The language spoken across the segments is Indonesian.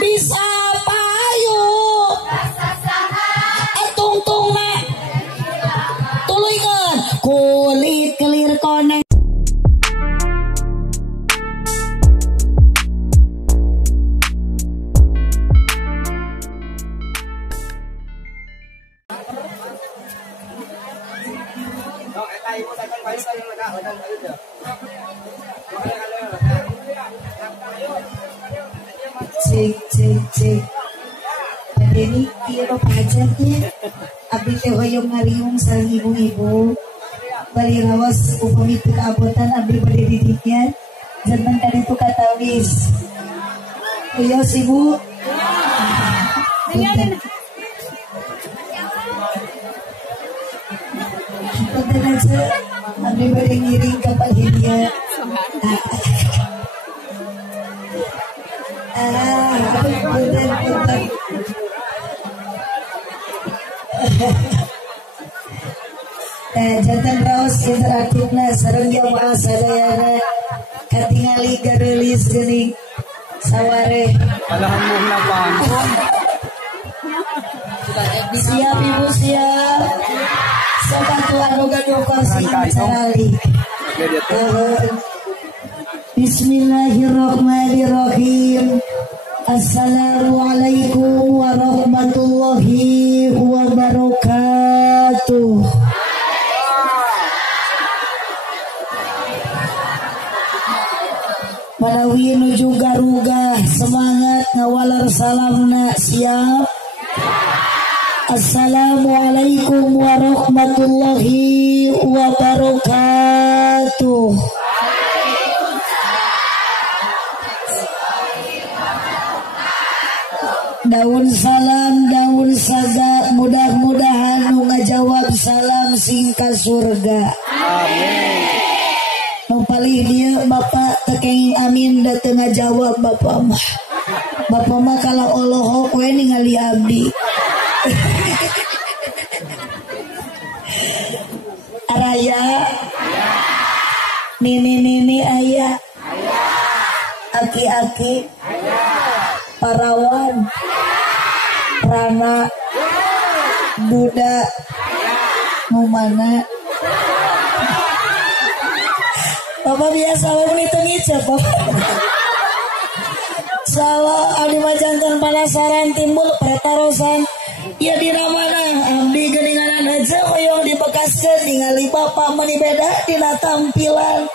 bisa payu tungtungna tuluykeun kulit kelir koneng. Cek Padeni ieu mah pajaknya abdi teh hoyong ngaliung sareng ibu-ibu bari raos upami teu kaabotan abdi bade didiknya janten tadi tu katawis ieu ibu punten aja abdi bade ngiring ka Palhidia. Jantan raos interaktifna sareng jamaah sadayana katingali garelis geuning saware. Alhamdulillah panggung. Siap ibu siap. Sepatu anu gaduh kursi carali. Bismillahirrahmanirrahim. Assalamualaikum warahmatullahi wabarakatuh. Manawi nuju garuga semangat ngawalar salamna siap. Assalamualaikum warahmatullahi wabarakatuh. Daun salam daun saga mudah-mudahan nu ngajawab salam singka surga. Amin. Nu palih dia bapak tekeng amin da teu ngajawab bapak mah. Bapak mah kalau Allah we ningali abdi. Araya nini ayah aki-aki parawan rana budak mau mana bapak biasa we ngicep salah adi majantan penasaran timbul pertarosan ya dina mana abdi geuninganan aja hoyong dibekaskeun ningali bapak meuni beda dina tampilan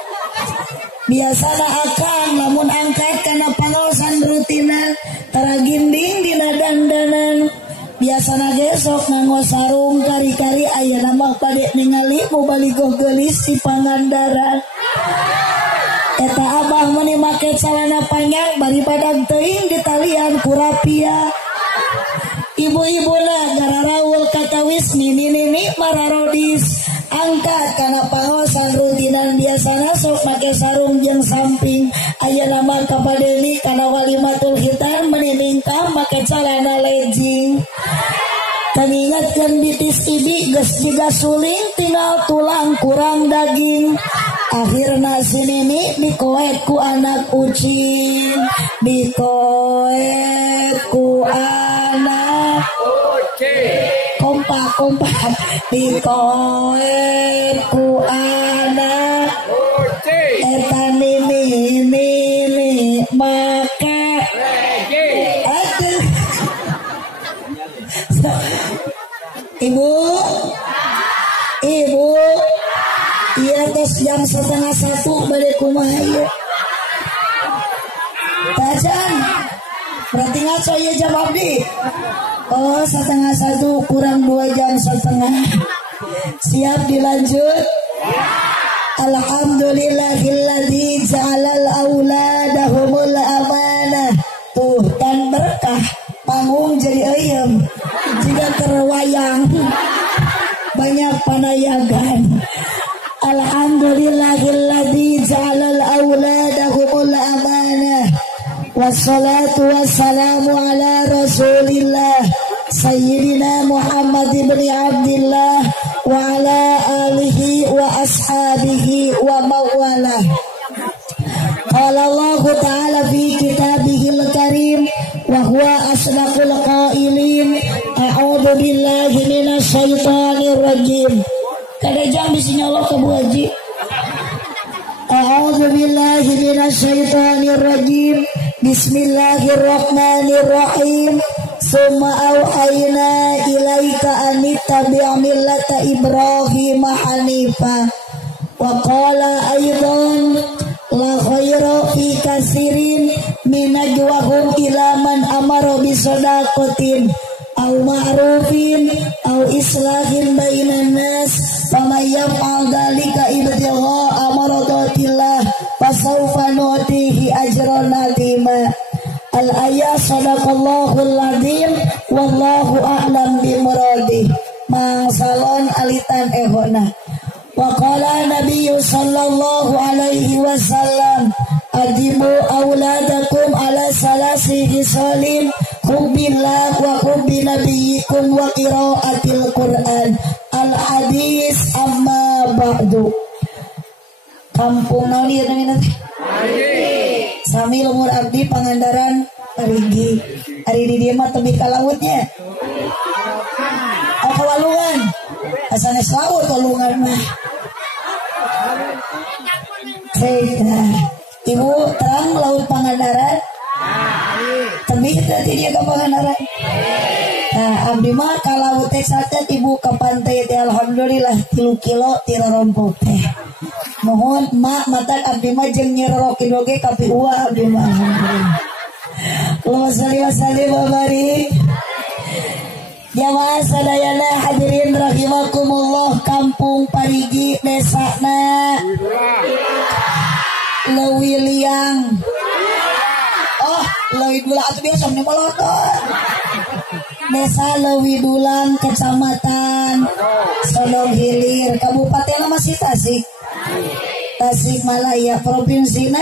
biasana akan lamun angkat kana pangaosan rutinan tara ginding dina dandanan biasana gesok nganggo sarung kari-kari ayeuna mah pade ningali mubaligoh geulis si Pangandaran eta abah meuni make celana panjang bari badag teuing ditalian ku rapia ibu-ibuna gararawul katawis nini mararodis angkat karena pangosan rutinan biasana sok make sarung jeung samping ayeuna mah kapadeni kana walimatul khitan meniningkah make celana legging tengingatkeun bitis ibi geus digasuling tinggal tulang kurang daging akhirna sinini dikoek ku anak ucing dikoek ku anak kompak dikoek ku anak eta nini maka aduh ibu iya tos jam 12:30 balik kumaha ieu tajan berarti ngaco ieu jam abdi oh 12:30 kurang 2 jam setengah siap dilanjut alhamdulillahilladzi ja'alal auladahumul amanah tuh dan berkah panggung jadi ayam jika terwayang banyak panayagan alhamdulillahilladzi ja'alal auladahumul amanah wassalatu wassalamu ala rasulillah sayyidina Muhammad ibn Abdillah wa ala alihi wa ashabihi wa mawalah qala Allah ta'ala fi kitabihil karim wa huwa asdaqul qailin. A'udzu billahi minasyaitonir rajim. Kada jam bisi nyolok ke Bu Haji. A'udzu billahi minasyaitonir rajim. Bismillahirrahmanirrahim. Summa auhayna ilaika an ittabi' millata Ibrahim hanifa. Wa qala aidan la khaira fi katsirin min najwahum ila man amara bi shadaqatin aw ma'rufin aw islahin bainan nas faman yaf'al dzalika ibtigha'a maradatillah fasawfa nu'tihi ajran 'azima. Al-ayat sadaqallahul adzim wallahu a'lam bi muradih. Masalon alitan ehona. Wa qala nabiyyu sallallahu alaihi wasallam adibu auladakum ala salasi hisalin hubbillah wa hubbi nabiyyikum wa qiraatil Qur'an. Al-hadis amma ba'du. Kampung naon ieu namina teh? Sami lumur abdi Pangandaran Parigi. Ari di dieu mah tebi ka lautnya. Ka walungan. Asanes laut walungan mah. Ibu terang laut Pangandaran. Tebi tadi dia ke Pangandaran. Nah, abdi mah ka laut teh satet ibu ka pantai teh alhamdulillah 3 kilo ti rorompok teh. Mohon mak mata abdi mah jeung nyerorokin oge ka piua abdi mah alhamdulillah. Allahumma shalli wa sallim wa barik. Jamaah sadayana hadirin rahimakumullah, Kampung Parigi desana Leuwiliang. Oh, Leuwidula atuh biasa meni molotot. Desa Leuwidulang, Kecamatan Sodong Hilir, Kabupaten masih Tasikmalaya, Provinsina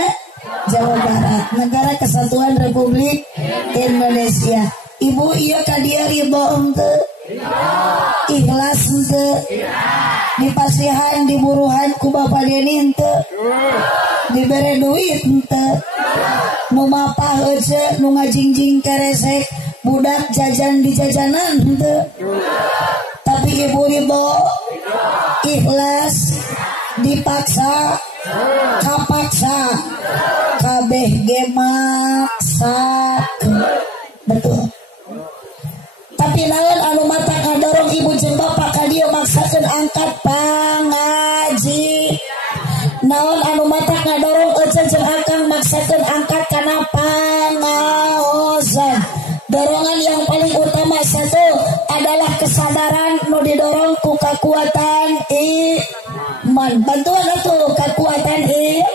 Jawa Barat, Negara Kesatuan Republik Indonesia. Ibu iya kadia ridho henteu? Ikhlas henteu? Dipasihan diburuhan ku Bapa Deni henteu? Dibere duit henteu? Nu mapah euceuk nu ngajingjing keresek budak jajan di jajanan henteu? Tapi ibu ridho, ikhlas, dipaksa, kapaksa, kabeh ge maksakeun. Betul. Tapi naon anu mata kadorong ibu jeung bapa ka dieu maksakeun angkat pangaji. Naon anu mata kadorong euceun jeung akang maksakeun angkat kana pangaosan. Dorongan yang paling utama satu adalah kesadaran nu didorong ku kekuatan iman. Bantuan atuh kekuatan iman.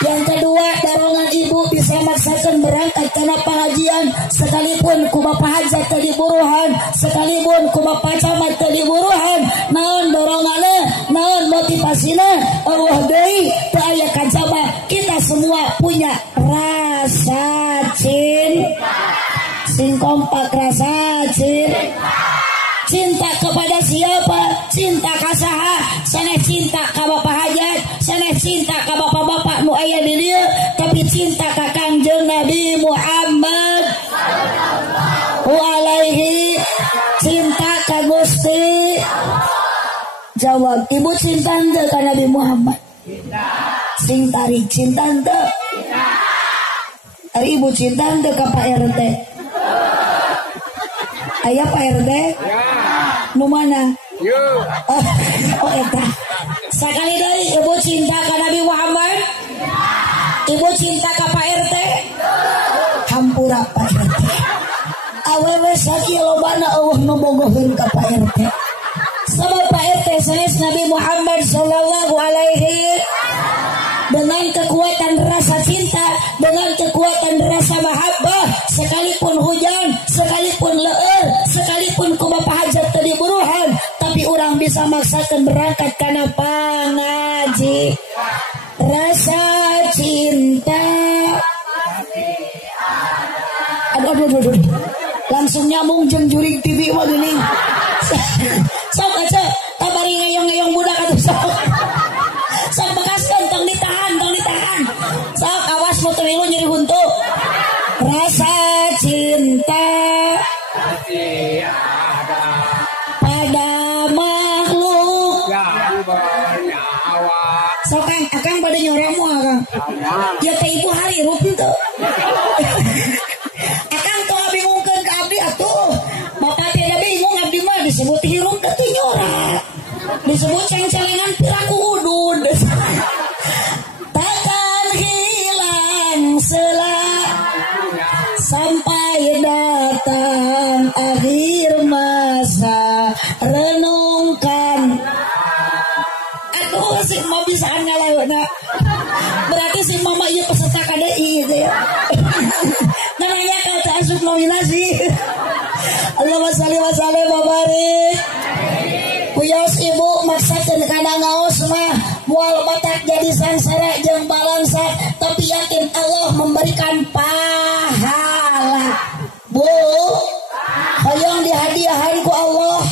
Yang kedua, dorongan ibu bisa maksakan berangkat karena pengajian sekalipun ku Bapak Hajat tadi buruhan, sekalipun ku Bapak Camat tadi buruhan. Naon dorongannya, naon motivasinya, Allah deui teu aya kajaba. Kita semua punya rasa cinta. Sing kompak rasa cinta. Cinta kepada siapa? Cinta ka saha? Saneh cinta ka Bapak Hajat, saneh cinta ka bapak-bapak nu aya di dieu, tapi cinta ka Kangjeng Nabi Muhammad sallallahu alaihi, cinta ka Gusti. Jawab, ibu cinta henteu ka Nabi Muhammad? Cinta. Sing tarik cinta henteu? Cinta. Ari ibu cinta henteu ka Pak RT? Aya Pak RT? Nu mana? Oh eta. Sakali deui ibu cinta ka Nabi Muhammad? Ibu cinta ka Pak RT? Hampura Pak RT. Awewe sakieu lobana Allah nu bogoheun ka Pak RT. Sabab Pak RT sanes Nabi Muhammad sallallahu alaihi, dengan kekuatan rasa cinta, dengan kekuatan rasa mahabbah, sekalipun hujan, sekalipun leueur, sekalipun ku Bapak Hajat tadi buruhan, tapi orang bisa maksakan berangkat karena pangaji. Rasa cinta. Aduh. Langsung nyambung jeung juring TV mah geuning. Sok aja, tabari ngeyong-ngeyong budak atuh sok. Sok bekaskeun tong ditahan. Sok awas motor lu nyeri huntu. Rasa cinta. Ya teh ibu hari rup itu. Akang tuh bingungkeun ka abdi atuh. Bapak teh bingung abdi mah disebut hirup teh nyora. Disebut ceng-celengan piraku udud. Takkan hilang sampai datang akhir masa, renungkan. Aduh si mama bisa ngalauna. Berarti si mama ieu peserta KDI gitu ya. Namanya kata asup nominasi. Allahumma shalli wa sallim wa barik. Kuyos ibu maksakeun kana ngaos mah moal batak jadi sangsara jeung balangsa, tapi yakin Allah memberikan pahala. Bu, hoyong dihadiahan ku Allah,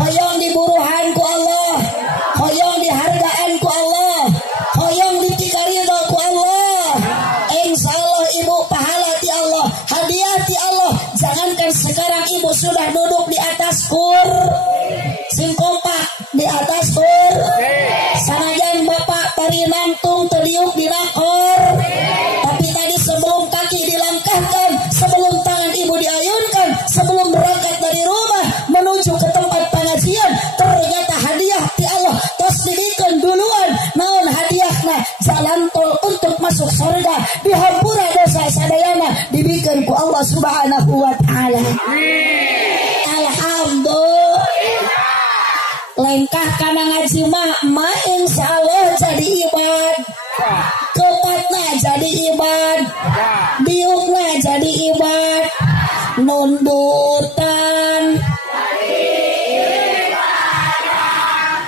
hoyong diburuhan ku Allah, hoyong dihargaan ku Allah, hoyong dipikaridho ku Allah. Insyaallah ibu pahala ti Allah, hadiah ti Allah. Jangankan sekarang ibu sudah duduk di atas sing kompak di atas sanajan bapak tari nangtung terdiuk di nakor, tapi tadi sebelum kaki dilangkahkan, sebelum tangan ibu diayunkan, sebelum berangkat dari rumah menuju ke tempat pengajian, ternyata hadiah ti Allah tos dibikeun duluan. Naon hadiahna? Jalan tol untuk masuk surga, dihampura dosa sadayana dibikeun ku Allah Subhanahu wa taala. Alhamdulillah. Lengkah kana ngaji mah insyaallah jadi ibad. Kepatna jadi ibad. Diukna jadi ibad. Nundutan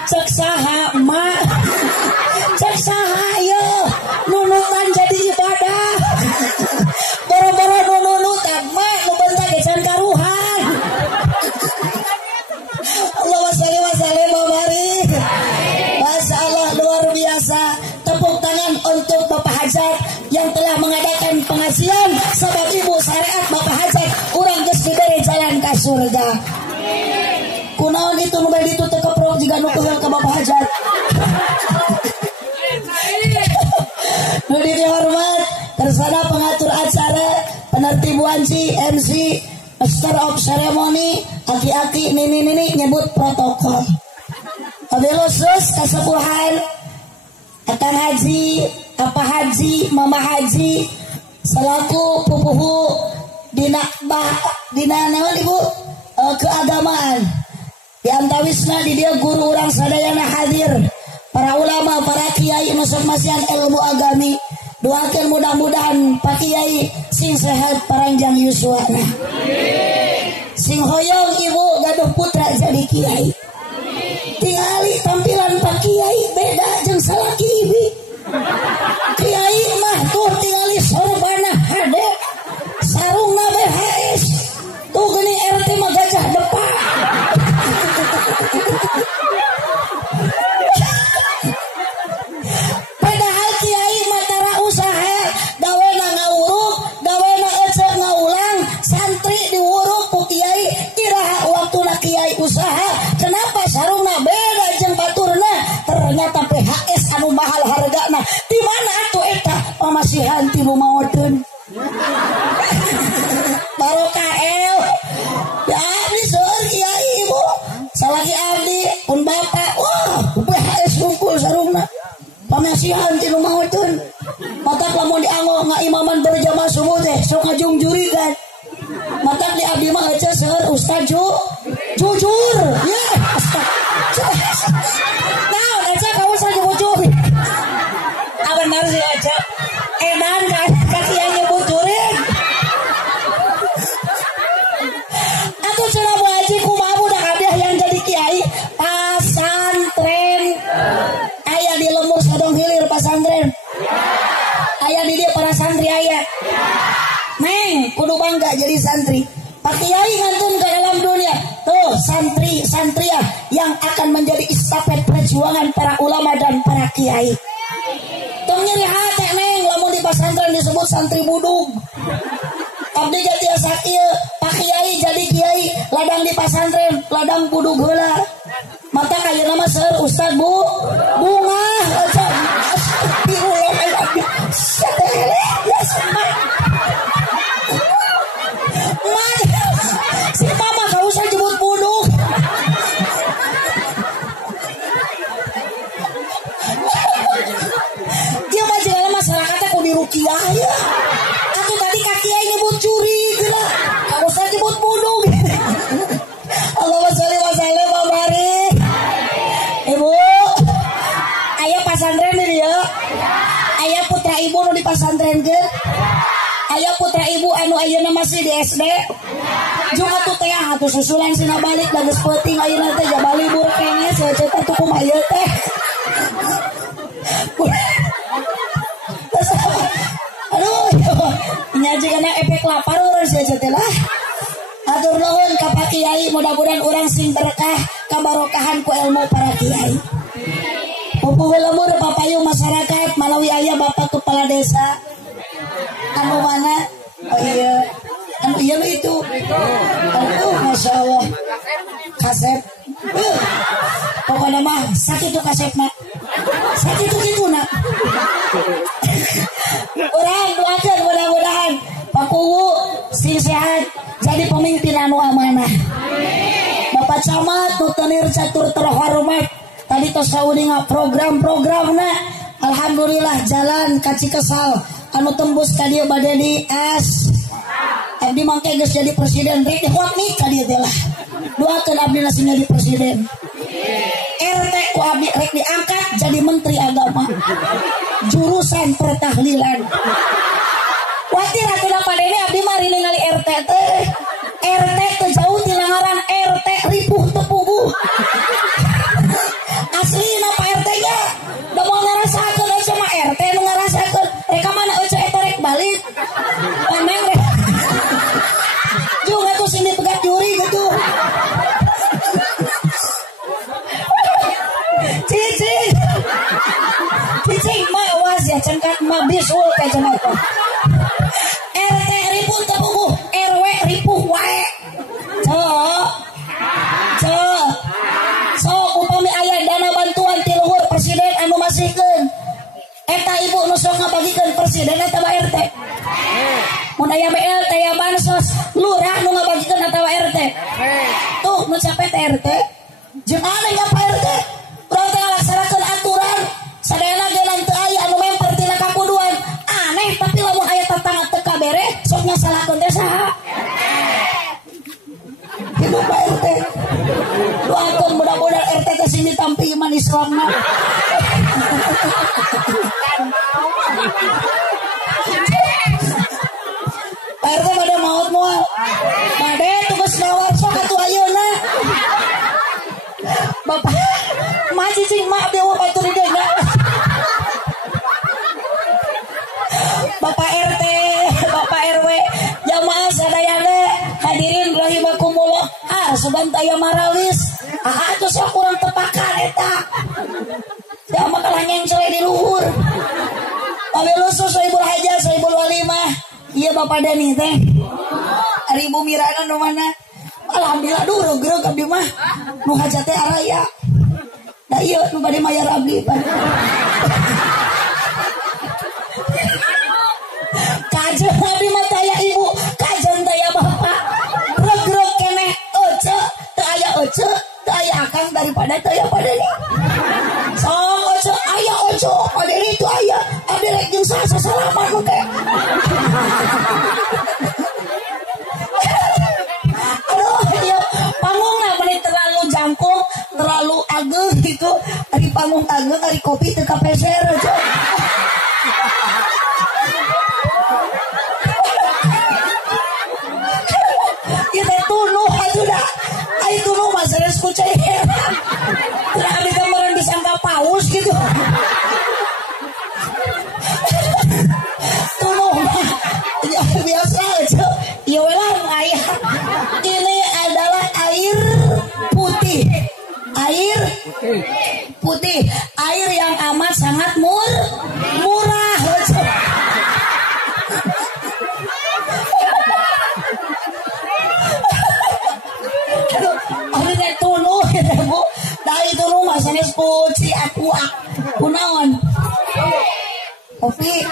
cek saha mah. Cek saha ye nunutan jadi ibadah. Boro-boro nunutan mah nu bentak gecan karuhan. Allahumma shalli wa sallim wa barik. Masya Allah luar biasa. Tepuk tangan untuk Bapak Hajat yang telah mengadakan pengajian. Sebab ibu syariat Bapak Hajat urang geus diberi jalan ke surga. Kunaon itu nu bae ditu teu keprok jiga nu keheul ka Bapak Hajat. Nu dihormat kersana pengatur acara, penertib wanci, MC, Master of Ceremony, aki-aki nini nyebut protokol. Wabilusus kesepuhan Akang Haji, Apa Haji, Mama Haji selaku pupuhu dina naon ibu keagamaan. Di antawisna di dia guru urang sadayana hadir, para ulama, para kiai nu masihan ilmu agami. Doakeun mudah-mudahan Pak Kiai sing sehat paranjang yuswana. Sing hoyong ibu gaduh putra jadi kiai. Tingali tampilan Pak Kiai beda jeung salaki ibi. Kiai mah tuh tingali sorbana hade, sarungna BHS, tuh gini RT mah gajah depan. Padahal kiai mah tara usaha, gawena ngawuruk, gawena ece ngaulang, santri diwuruk ku kiai, kiraha waktuna kiai usaha. Kenapa sarungna beda jeung baturna? Ternyata PHS anu mahal hargana. Di mana atuh eta pamasihan ti nu maodeun? Barokah el. Ya abdi seueur kiai ibu. Salaki abdi pun bapak, wah PHS hungkul sarungna. Pamasihan ti nu maodeun. Matak lamun dianggo ngaimaman berjamaah subuh teh sok ngajungjurigan. Matak di abdi mah aja seueur ustaz jujur. Ya. Nah, aja kamu saja jujur. Benar sih aja. Edan kan kaki yang nyebuturin. Atau cenah Bu Haji kumaha budak hadiah yang jadi kiai pasantren. Aya di Lembur Sodong Hilir pasantren. Aya di dia para santri aya. Neng, kudu bangga jadi santri. Pak Kiai ngantun ke dalam dunia. Tuh santri-santriah yang akan menjadi estafet perjuangan para ulama dan para kiai. Tong nyeri hati neng, lamun di pasantren disebut santri budug. Abdi jatiasa ieu, Pak Kiai jadi kiai, ladang di pasantren, ladang budug heula. Mata ayeuna mah seueur Ustaz Bu, bunga aja. masih di SD. Juga tuh teh atuh susulan sina balik da geus peuting ayeuna teh jaba libur kene ceuk tuh kumaha ieu teh. Aduh, nyaji kana efek lapar urang ceuk teh lah. Atur nuhun ka Pak Kiai, mudah-mudahan urang sing berkah kabarokahan ku ilmu para kiai. Pupuh lemur papayung masyarakat malawi aya Bapak Kepala Desa. Anu mana? Oh iya. Anu iya lo itu. Masya Allah. Kasep. Pokoknya mah sakit tuh kasepna. Sakit tuh gitu nak. Urang doakeun mudah-mudahan Pak Kuwu sing sehat jadi pemimpin anu amanah. Bapak Camat Nutenir Catur terhormat tadi tos saudinga program-programna alhamdulillah jalan ka Cikesal anu tembus ka dieu bade di es. Abdi mangke geus jadi presiden rek dihuat nih ka dieu teh lah. Doakeun abdi sing jadi presiden. RT ku abdi rek diangkat jadi menteri agama. Jurusan pertahlilan. Watir atuh pada ini abdi mari ningali RT teh. RT teh jauh ti langaran RT ripuh tepuguh. Aslina Pak RT nya da mau ngarasakeun aja mah RT nu ngarasakeun rek mana eueuh eta rek balik. Paneng rek. Juga tuh sini pegat juri gitu. Cicing mah awas ya cengkat mah bisul ka cenah teh. RT ripuh tepuguh, RW ripuh wae. So upami aya dana bantuan ti luhur presiden anu masihkeun. Eta ibu nu sok ngabagikeun presiden eta Pak RT. Mun aya BLT aya bansos, lurah nu ngabagikeun eta RT. Tuh nu capek teh RT. Jeung aneh ya Pak RT. Urang teh ngalaksanakeun aturan sadayana geunang teu aya anu memper tina kakuduan. Aneh tapi lamun aya tatangga teu kabere sok nyasalakeun teh saha? Hidup Pak RT. Doakeun mudah-mudahan RT teh sing ditampi iman Islamna. Pak RT pada maut moal. Made tugas nawar sok atuh ayeuna. Bapak mah cicing mah dewa itu di denya. Bapak RT, Bapak RW, jamaah sadayana hadirin rahimakumullah. Subantaya marawis. Atuh sok kurang tepakan eta. Ya makalah nyencele di luhur. Pami lusus Soibul Hajah, Soibul Walimah. Iya Bapak Dani teh. Ari Ibu Mirana nu mana? Alhamdulillah durug-durug abdi mah. Nu hajat teh araya. Da ieu nu bade mayar abdi. Kajeun abdi mah taya ibu, kajeun taya bapak. Reg-reg keneh ece, teu aya ece, teu aya akang daripada teu aya padani. Sok ece aya ece, padani itu aya. Abdi rek jeung sasalaman mah teh. Panggungna meni terlalu jangkung, terlalu ageng gitu. Ari panggung ageng, ari kopi teu kapeser aja. Ieu teh tunuh atuh da. Ai tunuh mah sanes kucai. Teu abi gambaran disangka paus gitu. Tunuh mah biasa aja. Ieu we lah aya. Ini adalah air putih. Air putih, air yang amat sangat murah. Aduh, ini tunuh ya Bu. Dari tunuh masanya kuci aku naon. Kopi.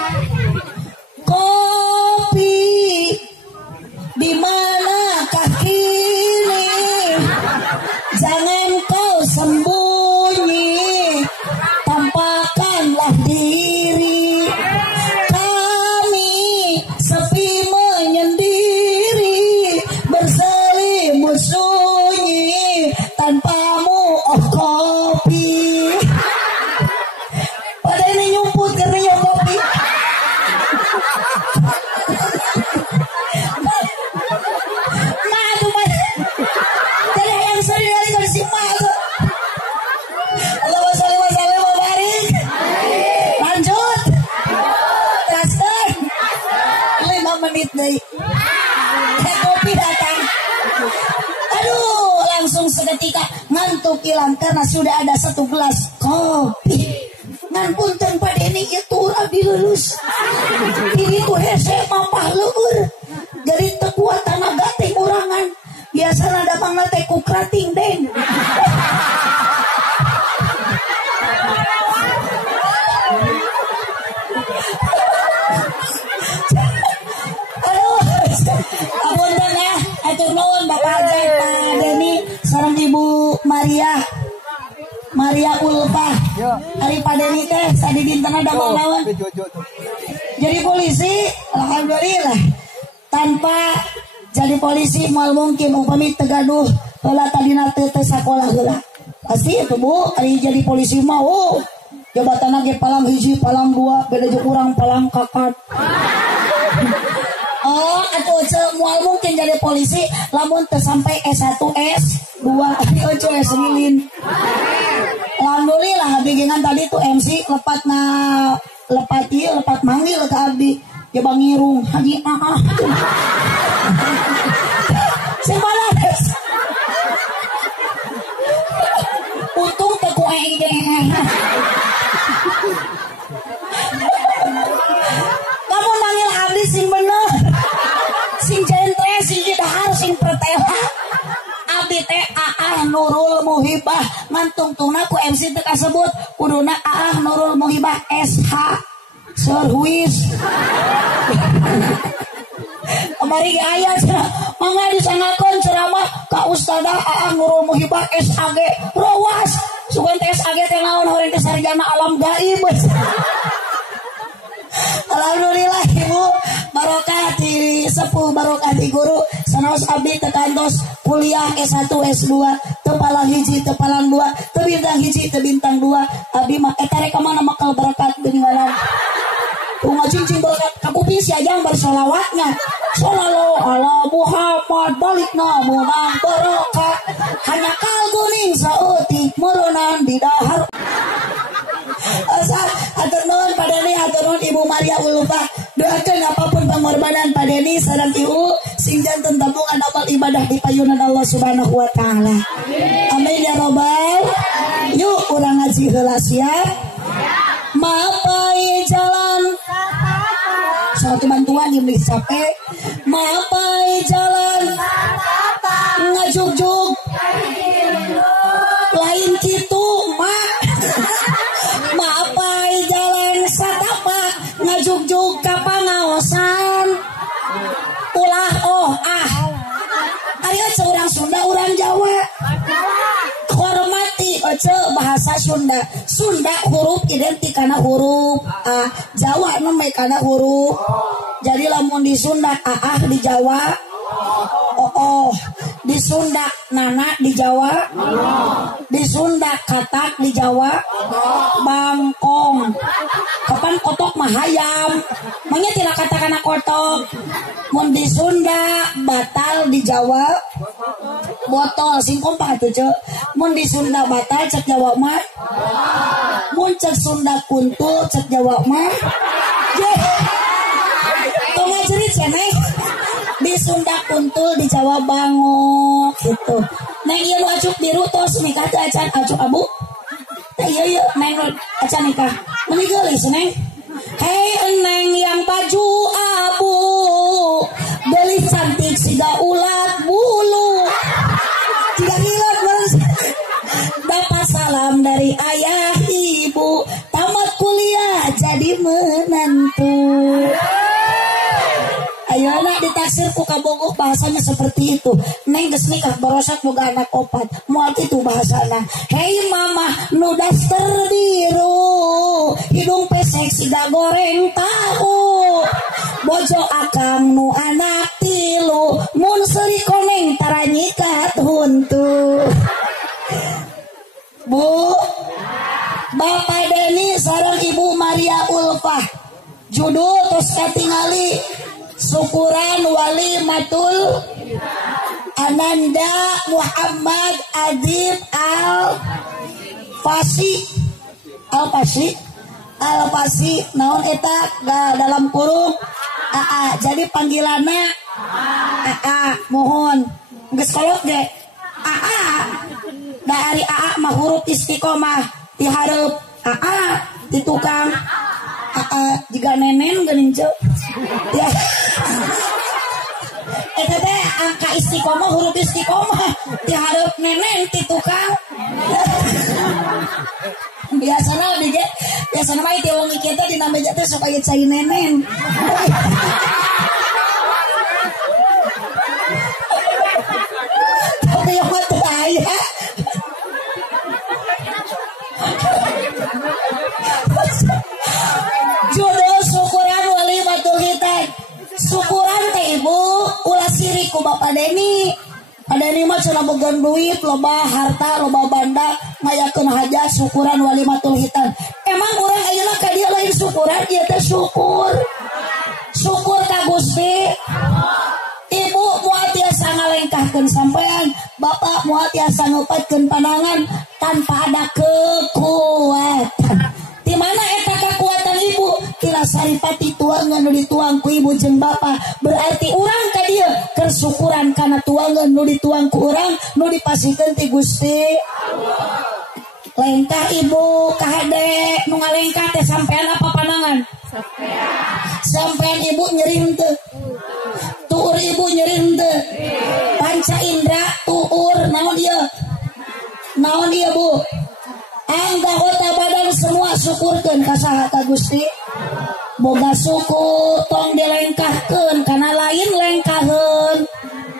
Di manakah kini? Jangan kau sembunyi, tampakkanlah diri. Kami sepi menyendiri, berselimut sunyi, tanpamu oh kopi. Pada ini nyumput karena kopi. kopi datang. Aduh, langsung seketika ngantuk hilang karena sudah ada 1 gelas kopi. Ngan punten pada ini itu abdi lulus. Ini tuh hese mampah leueur. Jadi tekuat tenaga teh kurangan. Biasana damangna teh ku krating deng. Apunten ya, atur nuhun Bapak Haji Pak Deni sareng Ibu Maria Ulfa. Ari Pak Deni teh sadi dintena damang naon? Jadi polisi, alhamdulillah. Tanpa jadi polisi mal mungkin upami tegaduh heula tadina teu sakola heula. Pasti itu Bu, ari jadi polisi mah jabatanna ge palang 1, palang 2, beda jeung urang palang kakat. Oh, atuh moal mungkin jadi polisi lamun teu sampai S1, S2, ojo S lilin. Alhamdulillah abdi gengan tadi tuh MC lepat manggil ke abdi. Ya Bang Irung, Haji Sembalares. Untung teku kamu manggil abdi sing bener. Sing jentre, sing dahar, sing pertela. Abdi teh Aah Nurul Muhibah. Ngantung-tungna ku MC teh kasebut kuduna Aah Nurul Muhibah SH Service. Kamari aya cenah. Mangga disangakeun ceramah ka Ustadzah Aah Nurul Muhibah SAG. Rowas. Sugan teh SAG teh naon horeng teh sarjana alam gaib. Alhamdulillah Ibu barokah di sepuh, barokah di guru sanaos abdi tekantos kuliah S1 S2 teu palang 1 teu palang 2 teu bintang 1 teu bintang 2 abdi mah eta rek mana makal berkat geuninganan ngacing berkat kakupi si ajang bersolawatnya sallallahu ala Muhammad balikna munang barokah hanya kalguning saeutik meureunan di dahar. Atur nuhun Pak Deni, atur nuhun Ibu Maria Ulfa. Doakeun apapun pengorbanan Pak Deni sareng Ibu sing janten tabungan amal ibadah di payunan Allah Subhanahu wa taala. Amin ya robbal. Yuk urang ngaji heula siap. Mapai jalan satu bantuan yang dicapai. Mapai jalan ngajuk-juk lain kitu mak. Mapai jalan satapak ngajuk-juk ka pangaosan. Ulah ari urang Sunda urang Jawa. Hormati bahasa Sunda. Sunda huruf identik kana huruf A. Jawa nembe kana huruf. Jadi lamun di Sunda Aah di Jawa di Sunda Nana di Jawa, di Sunda Katak di Jawa, Bangkong. Kapan kotok mah hayam, mangnya tidak katakan kotok. Mun di Sunda batal di Jawa, botol singkong pak tuh cek. Mun di Sunda batal cek Jawa mah, mun cek Sunda kuntul cek Jawa mah. Tuh ngajarin ceneh. Di Sunda kuntul di Jawa bangok gitu. Neng ieu ajuk biru tos nikah teh acan ajuk abu. Teh ieu neng acan nikah. Meuni geulis neng. Hei neng yang baju abu. Beli cantik siga ulat bulu. Tidak hilang beres. Dapat salam dari ayah ibu. Tamat kuliah jadi menantu. Ayeuna ditaksir ku kabogok bahasanya seperti itu. Neng geus nikah barosat boga anak 4. Moal kitu bahasana. Hei mama nu daster biru, hidung pesek siga goreng tahu. Bojo akang nu anak 3, mun seuri koneng tara nyikat huntu. Bu, Bapak Deni sareng Ibu Maria Ulfa. Judul tos katingali syukuran walimatul Ananda Muhammad Adib Al-Fasi naon eta dalam kurung AA. Jadi panggilanna mohon geus kolot ge dari mah huruf istiqomah di hareup di tukang jika nenen geuning ceu ya eta teh angka istiqomah huruf istiqomah di hareup nenen di tukang biasana mah teh wong kita dina meja teh sok aya cai nenen tapi yang mah teu aya judul syukuran walimatul khitan syukuran teh ibu ulah sirik ku Bapak Deni. Deni mah cenah bogan duit loba harta loba banda ngayakeun hajat syukuran walimatul khitan. Emang urang ayeuna ka dieu lain syukuran ieu teh syukur ka Gusti. Ibu moal tiasa ngalengkahkeun sampean, bapak moal tiasa ngupatkeun pandangan tanpa ada kekuatan. Di mana eta kekuatan ibu? Ila saripati tuangan nu dituang ku ibu jeung bapak. Berarti urang ka dieu keur syukuran kana tuangan nu dituang ku urang nu dipasikeun ti Gusti Allah. Lengkah ibu ka hade nu ngalengkah teh sampean apa pandangan? Sampean ibu nyeri henteu? Tuur ibu nyeri henteu? Panca indra tuur naon ieu? Naon ieu Bu? Anggota badan semua syukurkeun ka saha ka Gusti. Boga suku tong dilengkahkeun kana lain lengkaheun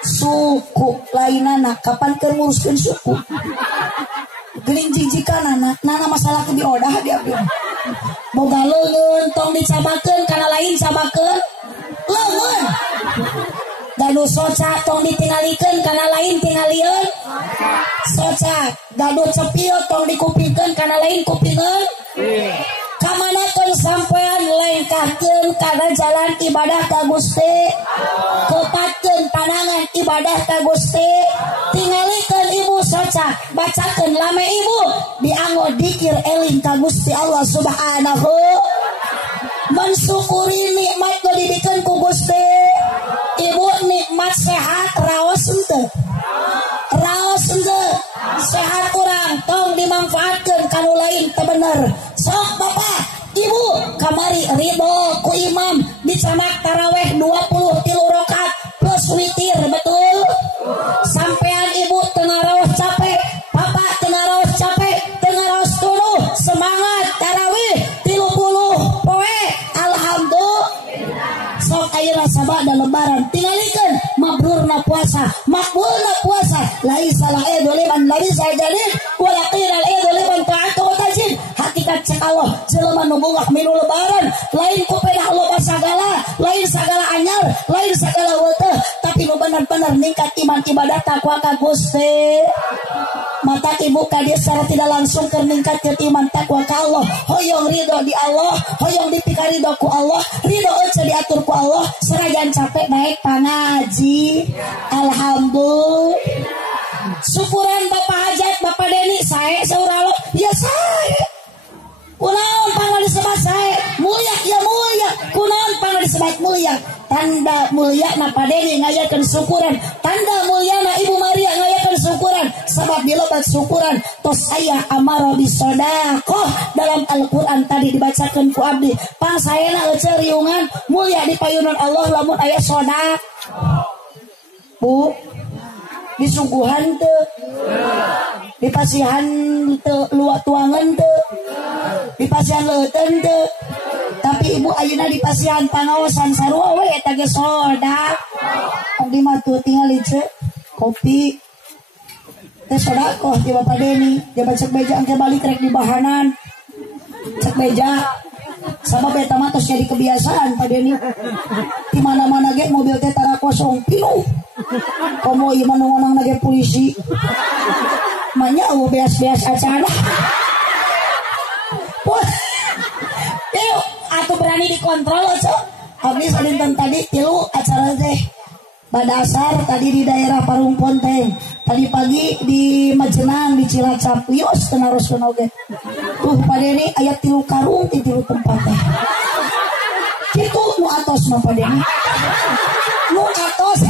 suku lainana kapan keur nguruskeun suku. Geuning jijikan nana masalah ke diodah dia abdi. Boga leungeun tong dicabakeun kana lain cabakeun leungeun. Gaduh soca tong ditingalikeun kana lain tingalieun soca. Gaduh cepil tong dikupingkeun kana lain kupingeun. Kamanakeun sampean lengkahkeun kana jalan ibadah ka Gusti. Kepatkeun panangan ibadah ka Gusti. Tingalikeun ibu soca, bacakeun lame ibu, dianggo dikir eling ka Gusti Allah Subhanahu. Mensyukuri nikmat nu dibikeun ku Gusti. Ibu nikmat sehat raos henteu? Raos henteu? Sehat urang tong dimanfaatkeun kanu lain teu bener. Sok bapak ibu kamari ridho ku imam dicamak taraweh 23 rakaat plus witir betul. Sampean ibu teu ngaraos capek, bapak teu ngaraos capek, teu ngaraos tuluh semangat tarawih 30 poe alhamdulillah. Sok ayeuna sabada lebaran tingalikeun mabrurna puasa, makbulna puasa. Laisa la liman laisa jalil wala qila al liman ta'atu tajid. Hakikat cek Allah jelema nu boga minu lebaran lain ku pedah loba sagala, lain sagala anyar, lain sagala weuteuh, tapi nu bener-bener ningkat iman ibadah takwa ka Gusti. Mata ibu ka dieu secara tidak langsung keur ningkatkeun iman takwa ka Allah. Hoyong ridho di Allah, hoyong dipikaridho ku Allah, ridho eueuh diatur ku Allah, serajan capek naik pangaji. Alhamdulillah. Syukuran Bapak Hajat, Bapak Deni, sae sauralo, ya sae. Kunaon panggal disebat sae, mulia ya mulia. Kunaon panggal disebat mulia? Tanda mulia na Pak Deni ngayakeun syukuran, tanda mulia na Ibu Maria ngayakeun syukuran. Sabab dilobat syukuran tos aya amara bisodaqah dalam Al-Qur'an tadi dibacakeun ku abdi. Pangsaena euceul riungan mulia di payunan Allah lamun aya sodak. Bu, disuguhan teu? Dipasihan teu luak tuangan teu? Dipasihan leuteun teu? Tapi ibu ayeuna dipasihan pangaosan sarua we eta ge sodak. Abdi mah teu tinggal ieu kopi. Teh sodakoh di Bapak Deni, dia cek beja engke balik rek di bahanan. Cek beja. Sabab eta mah tos jadi kebiasaan Pak Deni. Di mana-mana ge mobil teh tara kosong pinuh. Komo ieu mah nongonang ge polisi. Manya eueuh beas-beas acara. Yuk, atuh berani dikontrol aja. Habis dinten tadi 3 acara teh. Badasar tadi di daerah Parung Ponteng. Tadi pagi di Majenang di Cilacap. Yos tenaroskeun oge. Tuh Pak Deni aya 3 karung di 3 tempat teh. Kitu nu atos mah Pak Deni. Nu atos.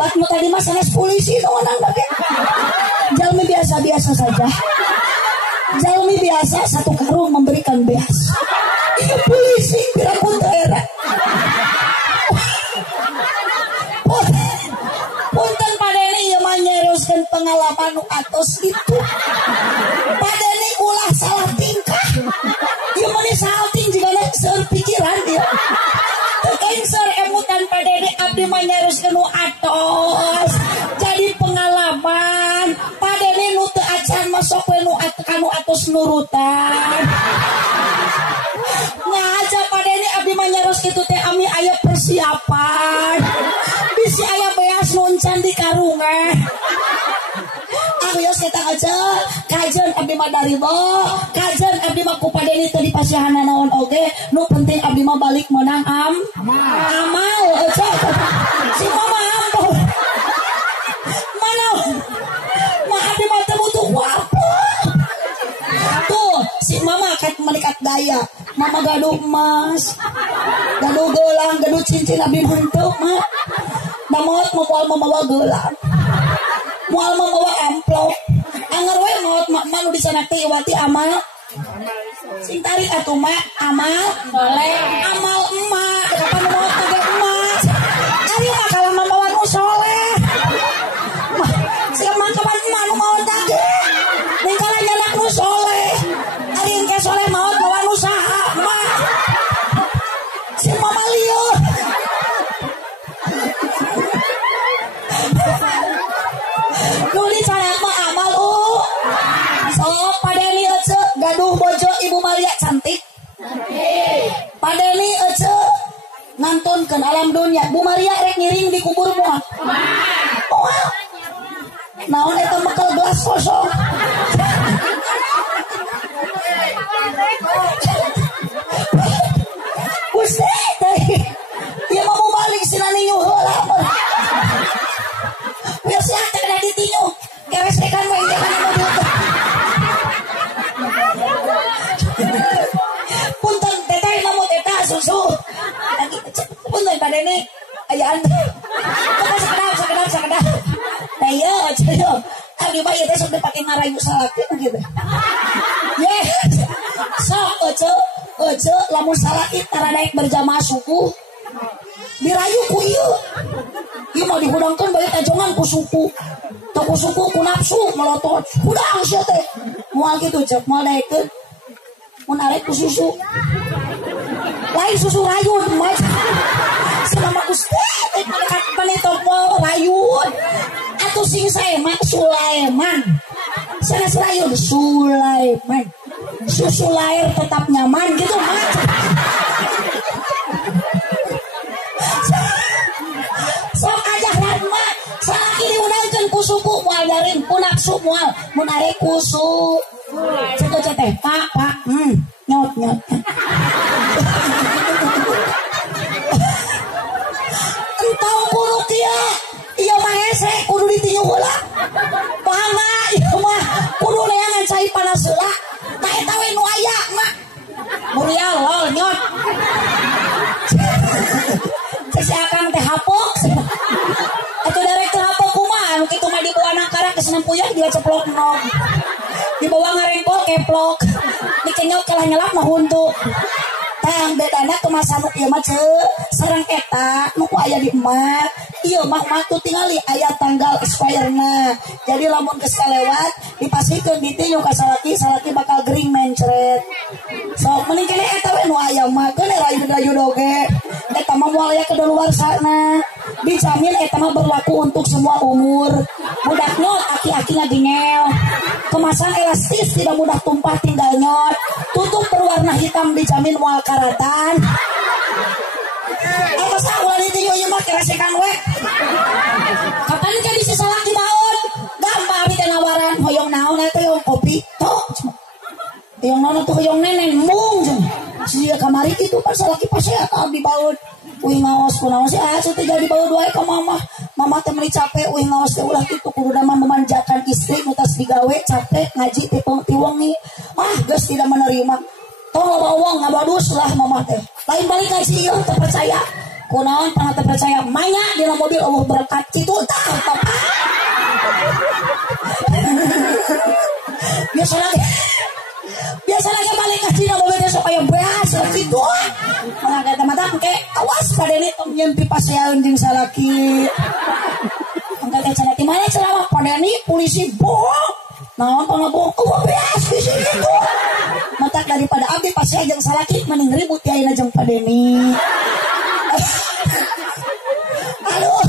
Hebatmu tadi mas sanes polisi dong anak bagi. Jalmi biasa-biasa saja. Jalmi biasa satu karung memberikan beas. Iya polisi tidak pun daerah. Punten padene ieu mah nyeroskeun pengalaman nu atos itu. Padene ulah salah tingkah. Ieu mah salting jigana seueur pikiran dia. Teuing seueur emutan padene abdi mah nyeroskeun nu atos. Jadi pengalaman padene nu teu acan masuk we nu kanu atos nurutan. Ngaja padene abdi mah nyaros kitu teh ami aya persiapan. Bisi aya beas nuncan di karungan. Arios kita aja kajen abdi mah daribo, kajen abdi mah ku padene teu dipasihana naon oge, nu penting abdi mah balik menang amal aja. Si mama ampuh. Mana? Mah abdi mah teu butuh apa. Tuh, si mama kat melikat gaya. Mama gaduh emas, gaduh gelang, gaduh cincin abdi henteu mah. Maot moal mamawa gelang. Moal mamawa amplop. Anger we maot manu di sana teh iwati amal. Sing tarik atuh mah amal soleh. Amal emak, kapan maot teh emas. Ari mah kalau mamawa nu soleh. Sing mah kapan emak nu maot teh. Ning kala nyanak nu soleh. Ari engke soleh maot mawa nu saha mah. Si mama lieur. Nulis anak mah amal so padeni ece gaduh bojo Ibu Maria cantik. Padeni ece ngantunkeun alam dunia. Bu Maria rek ngiring di kubur moal. Moal. Naon eta bekal gelas kosong. Buset teh. Ieu mah mau balik sinani nyuh heula. Biar sia teh kena ditinyu. Geresekan we ieu kana mobil. Punten teteh namu teta susu. Punten padene ayaan. Sakedap. Nah iya, aja. Abdi mah ieu teh sok dipake ngarayu salaki gitu. Ye. Sok ojo lamun salaki tara naik berjamaah suku. Dirayu ku ieu. Ieu mah dihudangkeun bae tajongan ku suku. Teu ku suku ku nafsu melotot. Hudang sia teh. Moal kitu cek moal naikeun. Mun arek ku susu. Lain susu rayun mah. Selama ku teh panetok moal rayun. Atuh sing sae mah Sulaiman. Sanes rayun Sulaiman. Susu lahir tetap nyaman gitu mah. Sok aja mah salaki diundangkeun ku suku moal daring ku nafsu moal mun arek kusu. Ceuk teh pak nyot. Entau kudu kieu. Ieu mah hese kudu ditinyu heula. Bangga ieu mah kudu neangan cai panas heula. Tak eta we nu aya mah. Murial lol nyot. Cek akang teh hapok. Atuh derek teh hapok kumaha anu kitu mah dibawa nangkara ke senempuyah dia ceplok nog. Dibawa ngarengkol keplok. Dikenyot kalah nyelap mah huntu. Tang bedana kemasan ieu mah ceuk sareng eta nu aya di emak. Ieu mah matu tingali aya tanggal expire-na. Jadi lamun geus kalewat dipasikeun ditinyu ka salaki bakal gering mencret. So mending kene eta we nu aya mah keun rayu-rayu doge. Eta mah moal aya kadaluarsana. Dijamin eta mah berlaku untuk semua umur. Budak nyot aki-aki ngagingel. Kemasan elastis tidak mudah tumpah tinggal nyot. Tutup berwarna hitam dijamin moal karatan. Apa sah ulah ditinyu ieu mah keresekan we. Kapan jadi si salaki baon? Gampang abi teh nawaran hoyong naon eta hoyong kopi. Tok. Hoyong naon atuh hoyong nenen mung. Sia kamari kitu pas salaki pasehat abdi baon. Uih ngaos kunaon sih teh jadi bawa dua ka mama. Mama teh meuli capek uih ngaos teh ulah kitu kudu mah memanjakan istri nu tas digawe capek ngaji teh tiwangi. Geus tidak menerima. Tong lawang ngabadus lah mama teh. Lain balik ngaji ieu teu percaya. kunaon pang teu percaya manya dina mobil Allah berkat kitu tah Bapak. biasa lagi balik ke Cina mobilnya supaya beas gitu. Mangga mata engke awas padeni tong nyempi pasean jeung salaki. Angkat salaki mana selama padeni polisi bohong. Naon pangabohong eueuh beas di situ. Matak daripada abdi pasean jeung salaki mending ribut ya ayeuna jeung padeni. Aduh,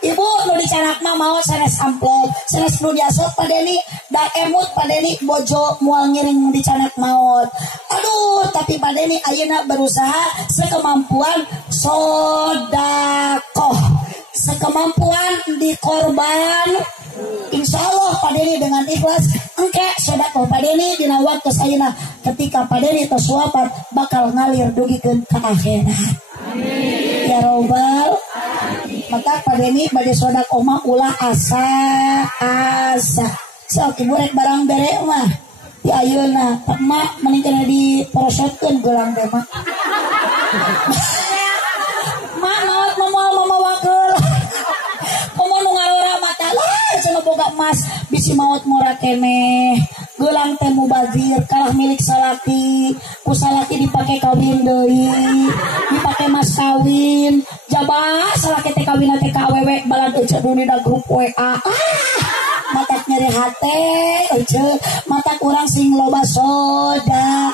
ibu nu dicanak mah mau sanes amplop, sanes nu diasot padeni, da emut padeni bojo moal ngiring dicanak maot. Aduh, tapi padeni ayeuna berusaha sekemampuan sodakoh, sekemampuan dikorban. Insya Allah padeni dengan ikhlas engke sodakoh padeni dina waktu ayeuna ketika padeni tos wafat bakal ngalir dugikeun ka akhirat. Ya robbal maka padeni bade sodakoh mah ulah asa sok ibu rek barang bere mah di ayeuna mak mending kana diporosotkeun gelang teh mah mak maot moal mamawakeul komo nu ngarora mata lah cenah boga emas bisi maot murah keneh gelang teh mubazir kalah milik salaki ku salaki dipake kawin deui dipake mas kawin jabah salaki teh kawin teh ka awewe balad euceuk dina grup WA matak nyeri hate euceuk matak urang sing loba soda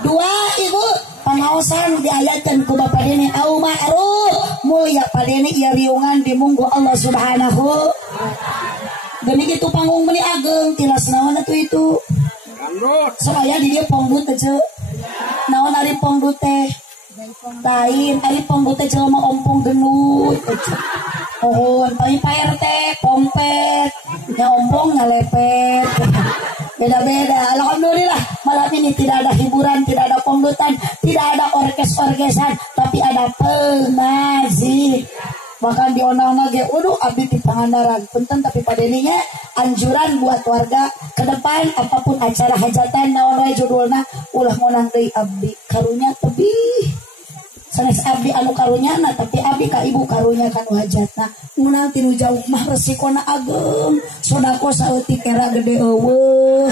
dua ibu pangaosan diayatkeun ku Bapak Deni au ma'ruf mulia padeni ieu riungan di munggu Allah Subhanahu geni gitu panggung meni ageng tilas naon atuh itu soalnya di dia pongdut teh naon ari pongdut teh lain ari pongdut teh jelema ompong genut pohon paling PRT pompet nya ompong ngalepet beda-beda. Alhamdulillah malam ini tidak ada hiburan, tidak ada pongdutan, tidak ada orkes-orkesan, tapi ada pengaji. Bahkan di onang ge waduh abdi di Pangandaran punten tapi padeninya anjuran buat warga ke depan apapun acara hajatan naon wae judulna ulah ngonang deui abdi karunya tebih sanes abdi anu karunyana tapi abdi ka ibu karunya kanu hajatna ngunang tinu jauh mah resikona ageng sodako saeutik era gede eueuh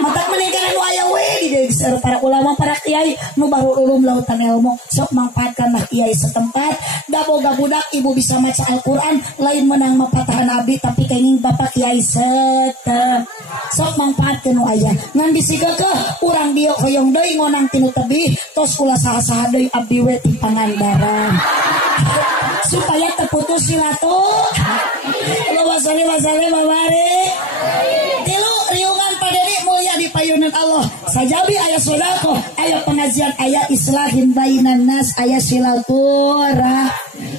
matak meninggal anu aya we di deui para ulama para kiai nu baru ulum lautan ilmu sok mangpaatkanlah kiai setempat da boga budak ibu bisa maca Al-Qur'an lain menang mapatahan abdi tapi kenging bapak kiai sete sok mangpaatkeun nu aya ngan disikeukeuh urang dieu hoyong deui ngonang tinu tebih tos ulah saha-saha deui abdi we ti Pangandaran supaya terputus silaturahmi. Allahumma shalli wa sallim wa barik. Tilu riungan padeni mulia di payunan Allah. Sajabi aya sedekah, aya pengajian, aya islahin bainan nas, aya silaturahmi.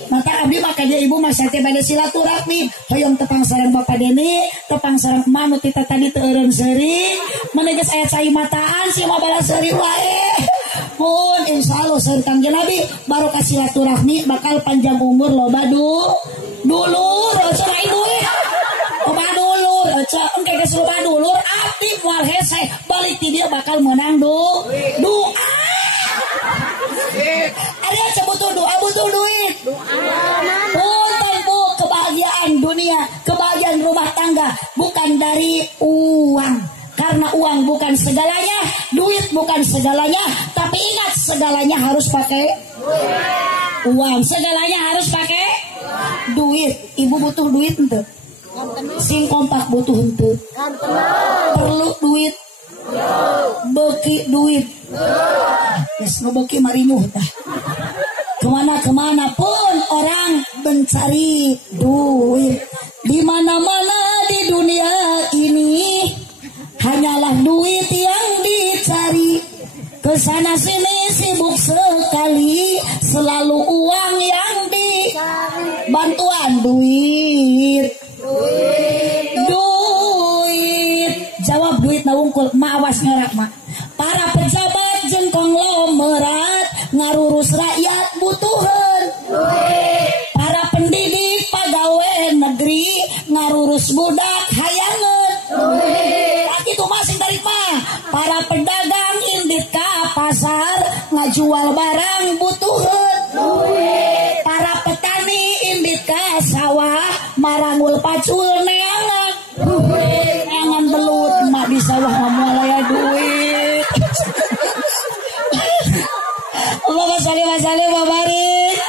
Mata abdi maka dia ibu masa teh bade silaturahmi. Hoyong tepang sareng Bapak Deni, tepang sareng manu kita tadi teu eureun seuring, meneges aya cai mataan si mah balas seuring wae. Pun insyaallah seueur Kangjeng Nabi barokah silaturahmi bakal panjang umur loba dulur cenah ibu loba dulur engke geus loba dulur abdi moal hese balik ti dieu bakal menang doa ada butuh doa butuh duit punten bu kebahagiaan dunia kebahagiaan rumah tangga bukan dari uang. Karena uang bukan segalanya, duit bukan segalanya, tapi ingat segalanya harus pakai uang. Segalanya harus pakai duit. Ibu butuh duit ente? Sing kompak butuh ente? Perlu duit? Beki duit? Yes, no beki marinyuh dah. Kemana-kemana pun orang mencari duit. Di mana-mana di dunia ini hanyalah duit yang dicari. Kesana sini sibuk sekali, selalu uang yang dicari. Bantuan duit. Jawab duit nawungkul, maawas ngerak mak. Para pejabat jeung konglomerat ngarurus rakyat butuhan. Para pendidik pegawai negeri ngarurus budak hayangan. Itu masing dari mah para pedagang indit ka pasar ngajual barang butuhan. Para pacul neangan. Neangan belut mak di sawah mamualaya duit. Allahumma sholli wa sallim wa barik.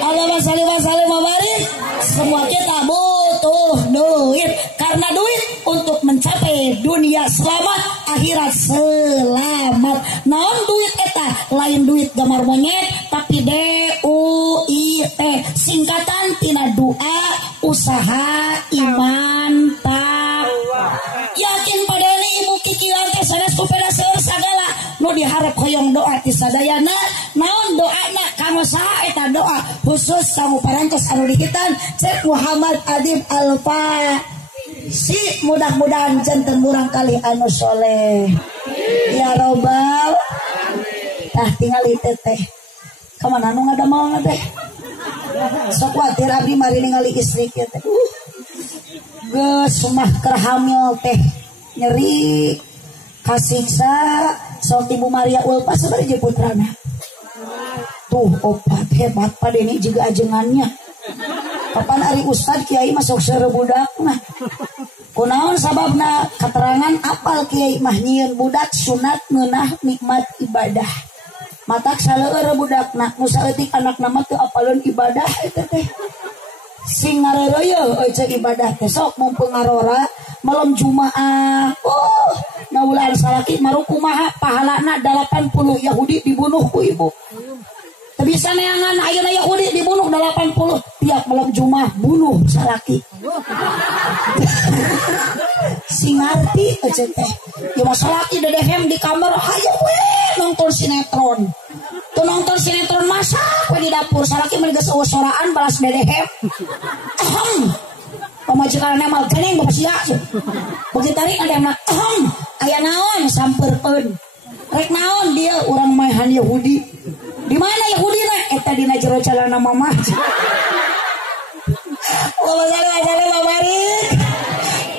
Allahumma sholli wa sallim wa barik. Semua kita butuh duit karena duit untuk mencapai dunia selamat, akhirat selamat. Naon duit eta? Lain duit gambar monyet, tapi DUIT, singkatan tina doa, usaha, iman, takwa. Yakin pada ini ibu kikiran teh sanes kupeda seueur sagala nu diharap hoyong doa ti sadayana. Naon doana kanggo saha eta doa khusus kanggo parantos anu dihitan Cek Muhammad Adib Alfa. Si mudah-mudahan janten murang kali anu soleh ya robbal. Tah tinggal teteh kemana nu ngadamel teh sok watir abdi mari ningali istri kieu teh geus mah keur hamil teh nyeri kasiksa sok Ibu Maria Ulpa sabaraha putrana tuh opat hebat pada ini juga ajengannya. Kapan ari ustad kiai masuk seueur budakna kunaon sababna keterangan apal kiai mah nyieun budak sunat ngeunah nikmat ibadah matak saleueur budakna nu saeutik anakna mah teu apalun ibadah eta teh sing ngareureuy euy ibadah teh sok mumpung ngarora malam Jumaah ngaulaan salaki maru kumaha pahalana 80 Yahudi dibunuh ku ibu. Teu bisa neangan ayeuna Yahudi dibunuh 80 tiap malam Jumaah bunuh salaki. Sing ngarti eceun teh. Ieu mah salaki dedehem di kamar hayu we nonton sinetron. Tuh nonton sinetron masak we di dapur salaki mah geus soraan balas dedehem. Pamajikanna mah geneng bapak sia. Begitu tadi ada yang aya naon sampeurkeun. Rek naon dia urang maehan Yahudi. Di mana Yahudi na? Eta dina jero calana mamah.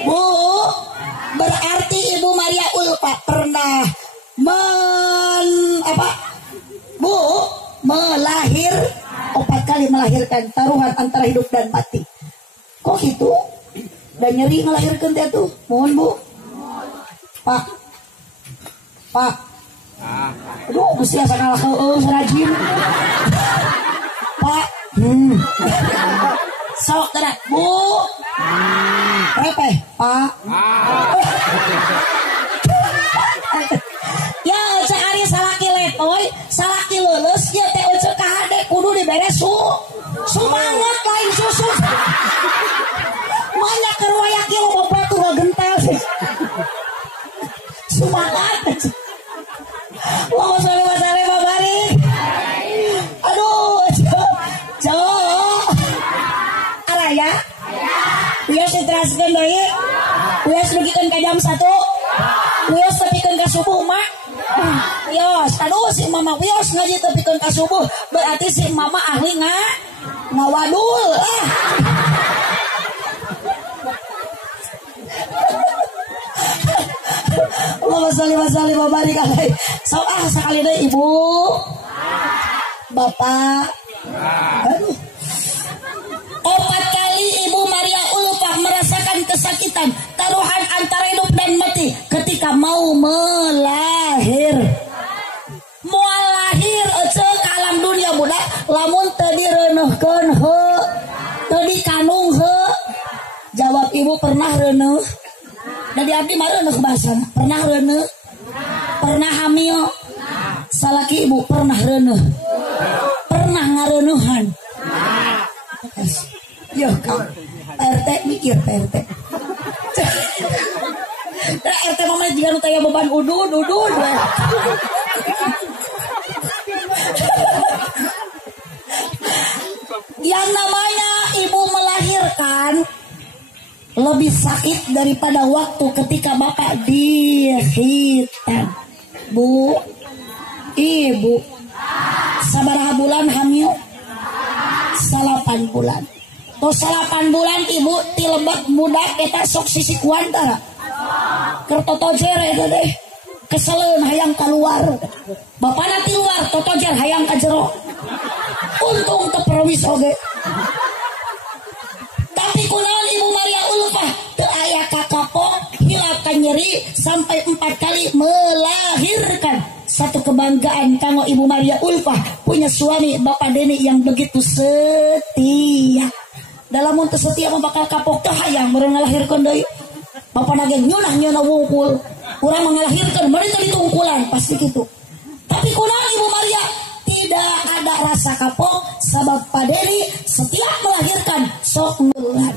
Bu, berarti Ibu Maria Ulfa pernah melahir 4 kali melahirkan taruhan antara hidup dan mati. Kok gitu? Dan nyeri ngelahirkan teh tuh. Mohon Bu. Pak. Aduh, mesti asa ngalah rajin. Pak. Sok kada, Bu. Repeh, Pak. Ya, cek ari salaki letoy, salaki lulus, ya teh cek kahade kudu diberes sumangat lain susu. Banyak keruayak yang mau batu gentel sih. Sumangat. Allahumma sholli wa sallim wa barik. Aduh, Jo. Araya. Wios diteraskeun deui. Wios dugikeun ka jam 1. Wios tepikeun ka subuh, Mak. Wios, aduh si Mama wios ngaji tepikeun ka subuh, berarti si Mama ahli ngawadul. Allahumma sholli wa sallim wa barik alaihi. Sok sakali deui Ibu. Bapak. Aduh. 4 kali Ibu Maria Ulfa merasakan kesakitan, taruhan antara hidup dan mati ketika mau melahir. Moal lahir eceuk ka alam dunia budak, lamun teu direuneuhkeun heuh, teu dikanung heuh. Jawab Ibu pernah reuneuh. Dari abdi mah reuneuh bahasana. Pernah reuneuh? Pernah hamil? Salaki Ibu pernah reuneuh? Pernah ngareuneuhan? Yo Kang, PRT mikir PRT. RT mama juga nu taya beban udud. Yang namanya ibu melahirkan lebih sakit daripada waktu ketika bapak dihitan. Bu, ibu sabaraha bulan hamil? 8 bulan. Tos 8 bulan ibu ti lebet budak eta sok sisikuan tara. Keur totojer eta deh. Keseleun hayang keluar. Bapana ti luar, totojer hayang ka jero. Untung teu perwis oge. Tapi kunaon Ibu Maria Ulfa melahirkan satu kebanggaan kanggo Ibu Maria Ulfah punya suami Bapak Deni yang begitu setia. Dalam untuk setia bakal kapok teh hayang meureun ngalahirkeun deui. Bapak nage nyunah wungkul. Urang mengalahirkeun meureun teh ditungkulan pasti gitu. Tapi kunaon Ibu Maria tidak ada rasa kapok sebab Pak Deni setiap melahirkan sok ngulat.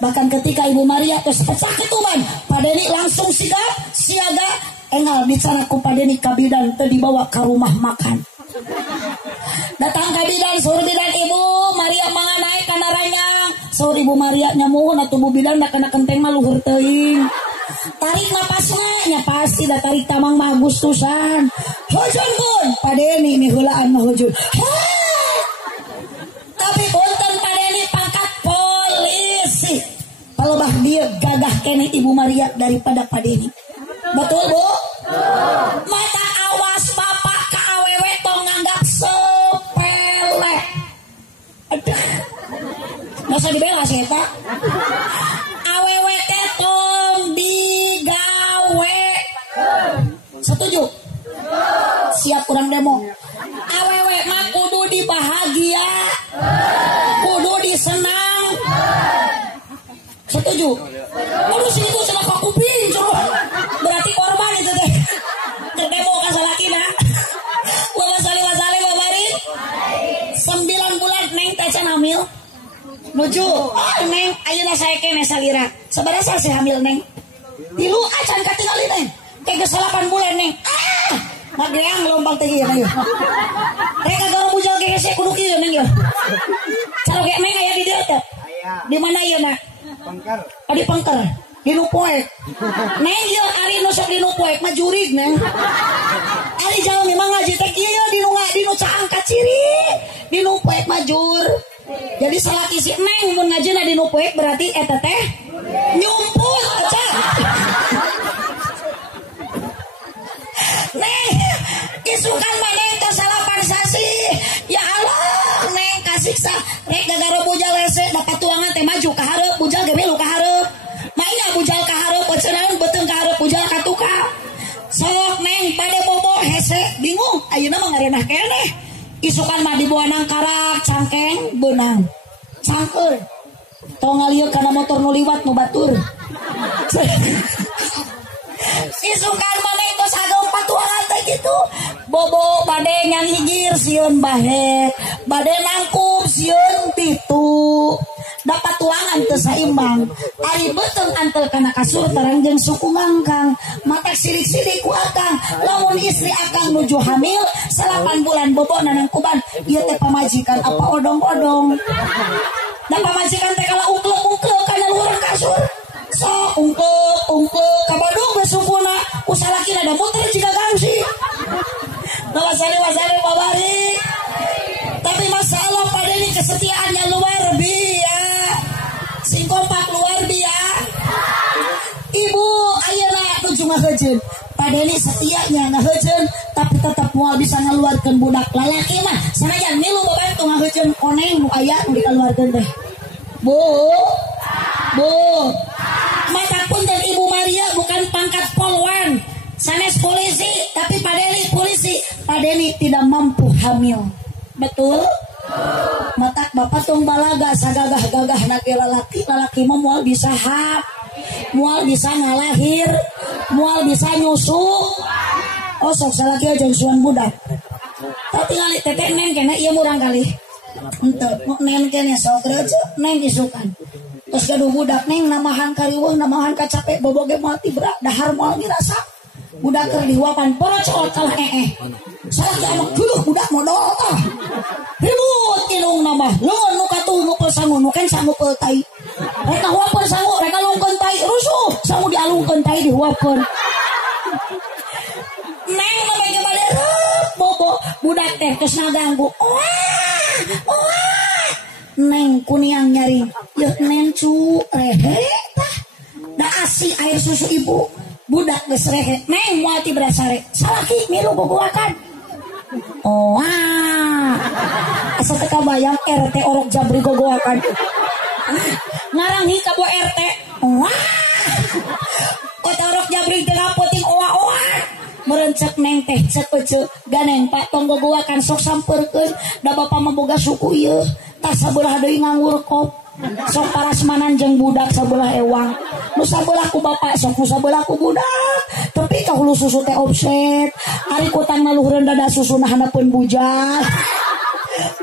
Bahkan ketika Ibu Maria terus pecah ketuban, Pak Deni langsung sigap siaga engal bicara ku Pak Deni ka bidan teu dibawa ke rumah makan. Datang ke bidan suruh bidan Ibu Maria mangga naik kana ranyang. Suruh Ibu Maria nyamuhun atuh Bu bidan da kana kenteng mah luhur teuing. Tarik napasna nya pasti da tarik tamang mah Agustusan. Hujun pun Pak Deni mi heulaan mah hujun. Tapi punten Pak Deni pangkat polisi. Kalau bah dia gagah kene Ibu Maria daripada Pak Deni. Betul Bu? Mata awas bapak ka awewe tong nganggap sepele. Aduh. Masa dibela sih eta? Awewe teh tong digawe. Setuju? Siap kurang demo. Awewe mah kudu dibahagia. Kudu disenang. Setuju? Kalau situ cenah ka kuping coba. Berarti korban itu teh. Kedemo ka salakina. Wa salli babarik. 9 bulan neng teh can hamil. Nuju. Oh, neng ayeuna sae kene salira. Sabaraha sih hamil neng? 3 acan katingali neng. Teh 8 bulan neng. Magreang lombang teh ieu neng. Rek kagak bujal ge hese kudu kieu neng ya. Calo ge neng aya di dieu teh. Di mana ieu na? Pangkar. Di Pangkar. Di Nupoek. Neng ieu ari nu sok di Nupoek mah jurig neng. Ari jalmi mah ngaji teh ieu di nu caang kaciri. Di Nupoek mah jur. Jadi salaki si neng mun ngajina di Nupoek berarti eta teh nyumpul aja. Neng isukan mah neng teh salapan sasi. Ya Allah neng kasiksa rek gagara bujal lese dapat tuangan teh maju ka hareup bujal ge milu ka hareup. Mainnya bujal ka hareup cenah beuteung ka hareup bujal ka tukang. Sok neng bade bobo hese bingung ayeuna mah ngarenah keneh. Isukan mah dibawa nang karak cangkeng beunang. Cangkeul. Tong ngalieu kana motor nu liwat nu batur. Isukan mah neng tos ageng patuangan teh kitu. Bobo bade nyang higir sieun bahe, bade nangkup sieun pitu. Dapat tuangan teu saimbang. Ari beuteung antel kana kasur tarang jeung suku mangkang. Matak sirik-sirik ku akang. Lamun istri akang nuju hamil 8 bulan bobo nanang kuban. Ieu teh pamajikan apa odong-odong. Da pamajikan teh kala ungklek-ungklek kana luhur kasur. Sok ungklek ka Bandung geus sukuna. Ku salakina da muter jiga gangsi. Wasali babarik. Tapi masalah Pak Deni kesetiaannya luar biasa. Sing kompak luar biasa. Ibu ayeuna tujuh ngahejeun. Pak Deni setianya ngahejeun tapi tetap moal bisa ngaluarkeun budak lalaki mah. Sanajan milu babantu ngahejeun koneng nu aya nu dikaluarkeun teh. Bu. Mata punten Ibu Maria bukan pangkat polwan. Sanes polisi, tapi Pak Deni polisi. Pak Deni tidak mampu hamil. Betul? Matak bapak tong balaga sagagah-gagah nage lalaki mah moal bisa moal bisa ngalahir, moal bisa nyusu. Oh sok salaki aja suan budak. Tapi ngali tete neng kena ieu murang kali. Henteu, neng kene sok reuje neng isukan. Terus gaduh budak neng namahan kariweuh namahan kacapek boboge mati berat dahar moal dirasa. Budak keur dihuapan porocol kalah salah anak dulu budak modal ribut inung nama leun nu katuh nu sangu nu kan sangu tai reka huapeun sangu reka lungkeun tai rusuh sangu dialungkeun tai dihuapeun neng mah bade bobo budak teh geus ngaganggu neng kuniang nyari yeuh neng cu rehe tah da asi air susu ibu budak geus rehe neng moal ti berasare salaki milu gogoakan asa teka bayang RT orok jabri gogoakan ngarang hika bo RT kota orok jabri tengah poting oa cek neng teh cek ece ganeng pak tong gogoakan sok samperkeun da bapak memboga suku ieu tah sabelah deui nganggur kop sok parasmanan jeung budak sabelah ewang nu sabelah ku bapak sok nu sabelah ku budak tapi ka hulu susu teh offset ari kutang naluhureun dada susuna handapeun bujang.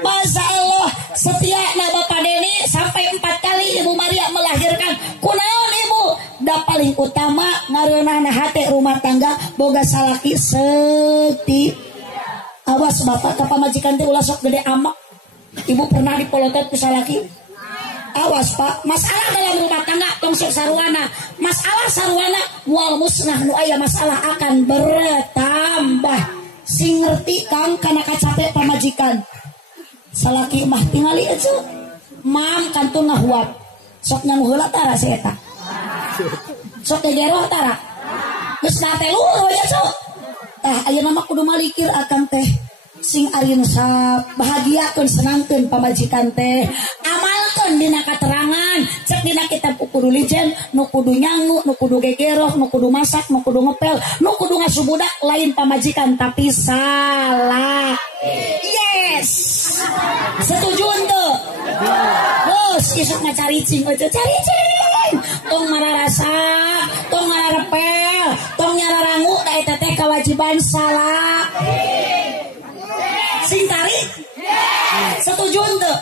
Masya Allah setia na Bapak Deni sampai 4 kali Ibu Maria melahirkan kunaon ibu da paling utama ngareunahna hate rumah tangga boga salaki sekti. Awas bapak ka pamajikan teh ulah sok gede amak ibu pernah dipolotot ku salaki. Awas pak masalah dalam rumah tangga tong sok sarwana masalah sarwana mual musnah nu aya masalah akan bertambah sing ngerti kang kana kacapek pamajikan salaki mah tingali aja mam kantun ngahuap sok nyangu heula tara si eta sok teh geroh tara geus na teh luhur ya sok tah ayeuna mah kudu malikir akan teh sing arin sa bahagiakeun senangkeun pamajikan teh amalkeun dina katerangan cek dina kitab kudu lijen nu kudu nyangu nu kudu gegeroh nu kudu masak nu kudu ngepel nu kudu ngasubudak lain pamajikan tapi salah. Yes setuju tuh bos isuk ngacaricing aja caricing tong mararasa tong ngarepel tong nyararangu da eta teh kewajiban salah. Sing tarik setuju tuh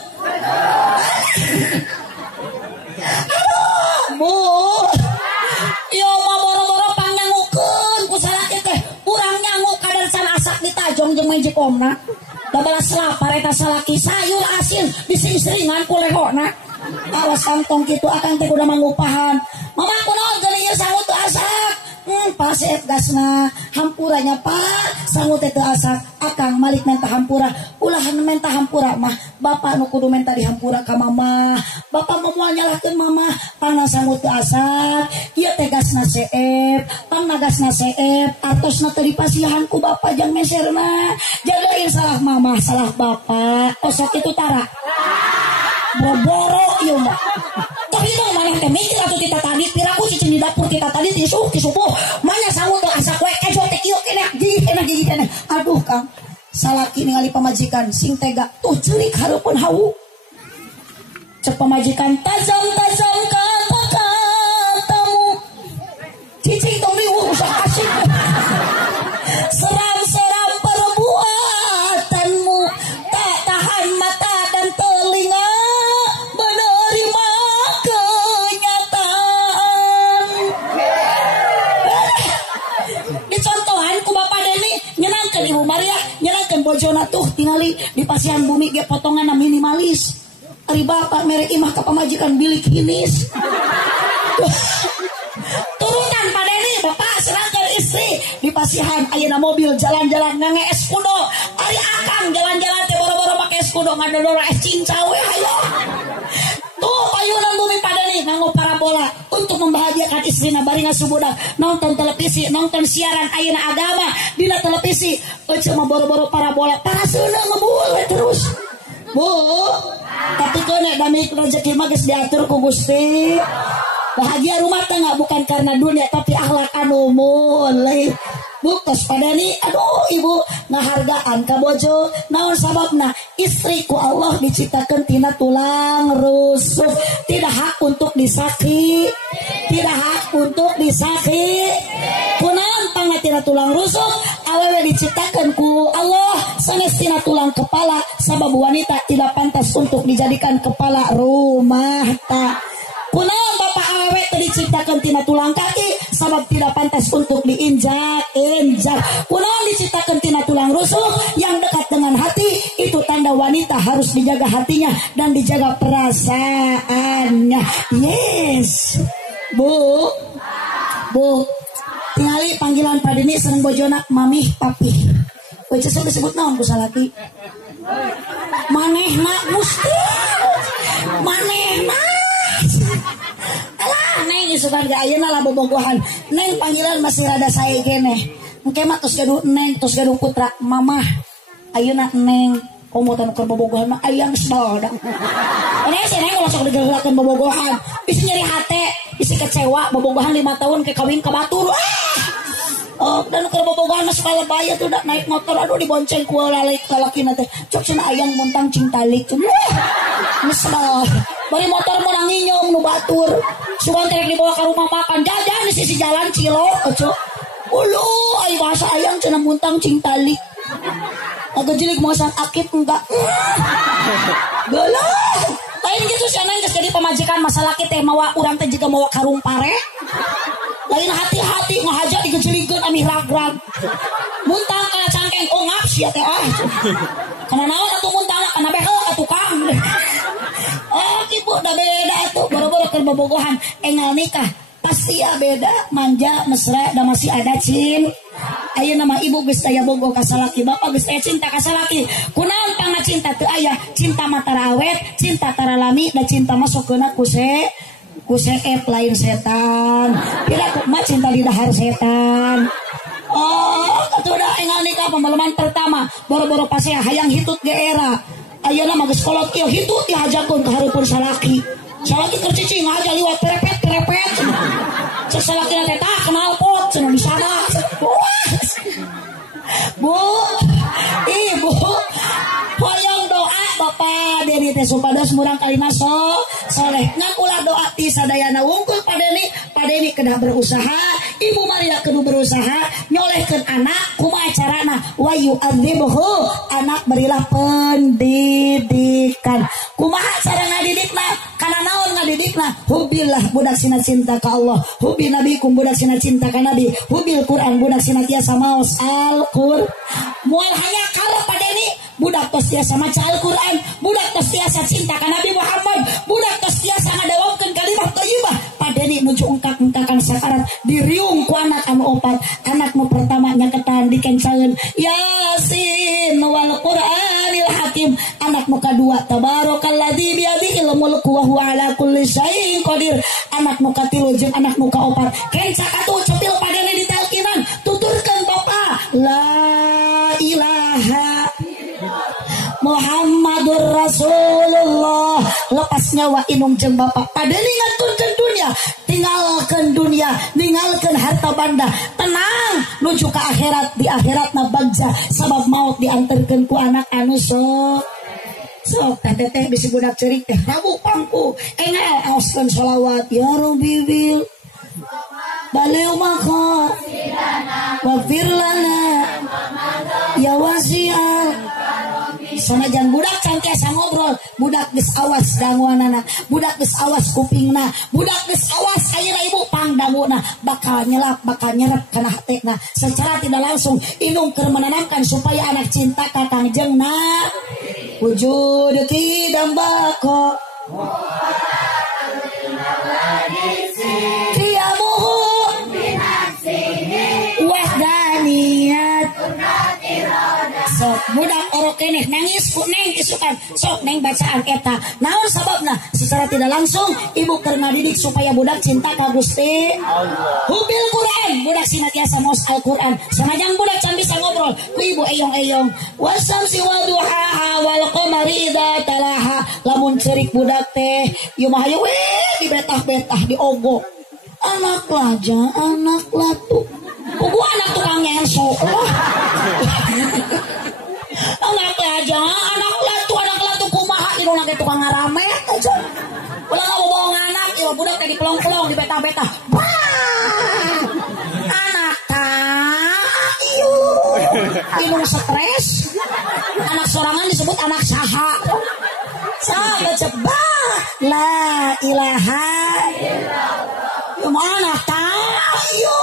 aduh bu yo mah boro-boro pangnyangukeun ku salaki teh urang nyangu kadarsan asak ditajong jeung mejikomna da balas lapar eta salaki sayur asin dising-seringan ku lehona awas kantong kitu akang teh kudu mangupahan mama kunaon geuning ieu sangu teu asak pasep gasna hampuranya pak sangu teh teu asak akang malik menta hampura ulahan menta hampura mah bapak nu kudu menta dihampura ka mama bapak moal nyalahkeun mama pangna sangu teu asak ieu teh gasna seep pangna gasna seep artosna teu dipasihan ku bapak jang meserna jagain salah mama salah bapak osok itu tara boro ieu mah tapi mah maneh teh mikir atuh kita tadi piraku cicing di dapur kita tadi ti subuh manya sangu teu asak we kejo teh kieu gigi kene aduh kang salaki ningali pamajikan sing tega tuh ceurik hareupeun hawu cek pamajikan tajam-tajam kata-katamu cicing tong riweuh usah asik seram-seram perbuatanmu tak tahan mata dan telinga menerima kenyataan dicontohan ku Bapak Deni nyenangkeun Ibu Maria nyenangkeun bojona tuh tingali di pasihan bumi ge potonganna minimalis ari bapak mere imah ka pamajikan bilik hinis turutan Pak Deni bapak serangkeun istri di pasihan ayeuna mobil jalan-jalan ngange es kudo ari akang jalan-jalan teh boro-boro make es kudo ngadodoro es cincau we hayo tuh payunan bumi Pak Deni nganggo parabola untuk membahagiakan istrina bari ngasubudak nonton televisi nonton siaran ayeuna agama dina televisi ece mah boro-boro parabola paraseuna ngebul terus bu tapi kene dami rezeki mah geus diatur ku Gusti bahagia rumah tangga bukan karena dunia tapi akhlak anu mulih buktos padani aduh ibu ngahargaan ka bojo naon sababna istriku Allah diciptakeun tina tulang rusuk tidak hak untuk disakiti tidak hak untuk disakiti kunaon pangna tina tulang rusuk awewe diciptakeun ku Allah sanes tina tulang kepala sabab wanita tidak pantas untuk dijadikan kepala rumah tangga kunaon bapak awewe teu diciptakeun tina tulang kaki sabab tidak pantas untuk diinjak-injak kunaon diciptakeun tina tulang rusuk yang dekat dengan hati itu tanda wanita harus dijaga hatinya dan dijaga perasaannya. Yes bu tingali panggilan Pak Deni seneng bojona mami papi baca sok disebut naon ku salaki manehna Gusti manehna alah neng isukan ga ayeuna lah bobogohan neng panggilan masih rada sae keneh engke mah tos gaduh neng tos gaduh putra mamah ayeuna neng komotan keur bobogohan mah ayang sebalda ini si neng ulah sok digeulakeun bobogohan isi nyeri hate isi kecewa bobogohan 5 tahun ke kawin ka batur Oh, dan keur bobogohan mas kalebaya tuh udah naik motor, aduh dibonceng ku lalaki teh. Cok cenah ayang muntang cing talik. Mesra. Bari motor mau nanginyong nu batur. Sugan terek dibawa ke rumah makan. Jajan di sisi jalan Cilok, cok. Ulu, ai bahasa ayang cenah muntang cing talik. Agak jelik mosan akit enggak. Galah. Lain gitu cenah geus jadi pamajikan masalah kita mawa urang teh juga mawa karung pare. Lain hati-hati ngahaja digejeligeun ami ragrag. Muntah kana cangkeng ongap sia teh ah. Kana naon atuh muntah kana behel ka tukang. Oh kipu da beda atuh boro-boro keur bobogohan enggal nikah. Pasti ya beda manja mesra da masih ada cin. Ayeuna mah ibu geus aya bogo ka salaki, bapak geus aya cinta ka salaki. Kunaon pangna cinta teu aya? Cinta mah tara awet, cinta tara lami, da cinta mah sokeuna kuseep lain setan. Pira mah cinta di dahar setan. Oh, atuh da enggal nikah pemaleman pertama, boro-boro pas hayang hitut ge era. Ayeuna mah geus kolot ieu hitut dihajakeun ka hareupeun salaki. Salaki keur cicing aja liwat perepet. Cek salaki teh tah kenal pot cenah di sana. Bu, ibu, hoyong doa Bapak Deni teh supados murang kalina soleh. Ngan ulah doa ti sadayana wungkul Padeni kedah berusaha, Ibu Maria kedu berusaha nyolehkeun anak kumaha carana wa yu'adzibuhu anak berilah pendidikan. Kumaha cara ngadidikna? Kana naon ngadidikna? Hubillah budak sina cinta ka Allah, hubi nabikum budak sina cinta ka Nabi, hubil Quran budak sina tiasa maos Al-Qur'an. Moal hanya kalau Padeni budak tos tiasa maca Al-Quran, budak tos tiasa cinta ka Nabi Muhammad, budak tos tiasa ngadawakeun kalimat thayyibah. Padeni nuju ungkak-ungkakan sakarat diriung ku anak anu opat. Anak nu pertama nyaketan dikencaeun Yasin wal Qur'anil Hakim. Anak nu kadua tabarakalladzi biyadihil mulku wa huwa ala kulli syai'in qadir. Anak nu katilu jeung anak nu kaopat kenca katuh cepil Padeni ditelkinan tuturkeun Bapa la ilaha Muhammadur Rasulullah. Lepas nyawa inung jeung Bapak Padeni ngaturkeun dunia, tinggalkeun dunia, ninggalkeun harta banda, tenang nuju ka akhirat. Di akhiratna bagja sabab maut dianterkeun ku anak anu sok teteh bisi budak ceurik teh rabu pangku engel aoskeun sholawat ya Rabbi bil baliu maka wafir lana ya wasi'al. Sanajan budak cantiasa ngobrol, budak geus awas danguanana, budak geus awas kupingna, budak geus awas ayeuna ibu pangdanguna bakal nyelap, bakal nyerep kana hatekna. Secara tidak langsung inung keur menanamkan supaya anak cinta ka Kangjengna wujud kidam bako kiamuhu wahdaniyat. Sok budak orok keneh nangis ku neng isukan sok neng bacaan eta naon sababna secara tidak langsung ibu keur ngadidik supaya budak cinta ka Gusti Allah. Hubil Quran budak sinatiasa maos Al-Quran. Sanajan budak can bisa ngobrol ku ibu eyong-eyong wasamsi waduhaha wal qamari idza talaha. Lamun ceurik budak teh ieu mah hayu we dibetah-betah diogok. Anak laja anak latu kubu anak tukang nyenso anak aja anak latu kumaha inung lagi tukang ngarame aja ulah ngomong anak ieu budak teh dipelong-pelong dibetah-betah anak ta ieu inung stres anak sorangan disebut anak saha baca la ilaha illallah ieu mah anak ta ieu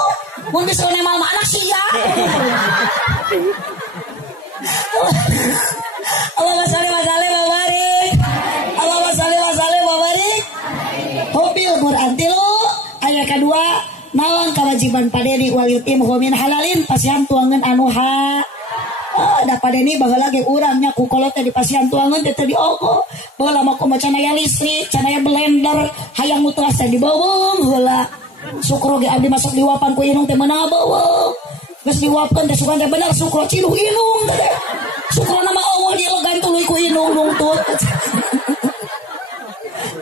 mun bisa nemal mah anak sia. Allahumma shalli wa sallim wa barik. Allahumma shalli wa sallim wa barik. Hubil Quran tilu ayat kedua naon kewajiban Padeni wal yutim min halalin pasian tuangeun anu ha. Da Padeni baheula ge urangnya ku kolot teh dipasian tuangeun teh diogo. Baheula mah kumaha aya listrik, can aya blender, hayang mutras teh dibeuweung heula. Sukro ge abdi masuk diwapan ku inung teh meunang beuweung. Geus diwapkeun teh sugan teh bener sukro ciluh inung teh. Sukro nama eueuh dilegan tuluy ku inung nungtut.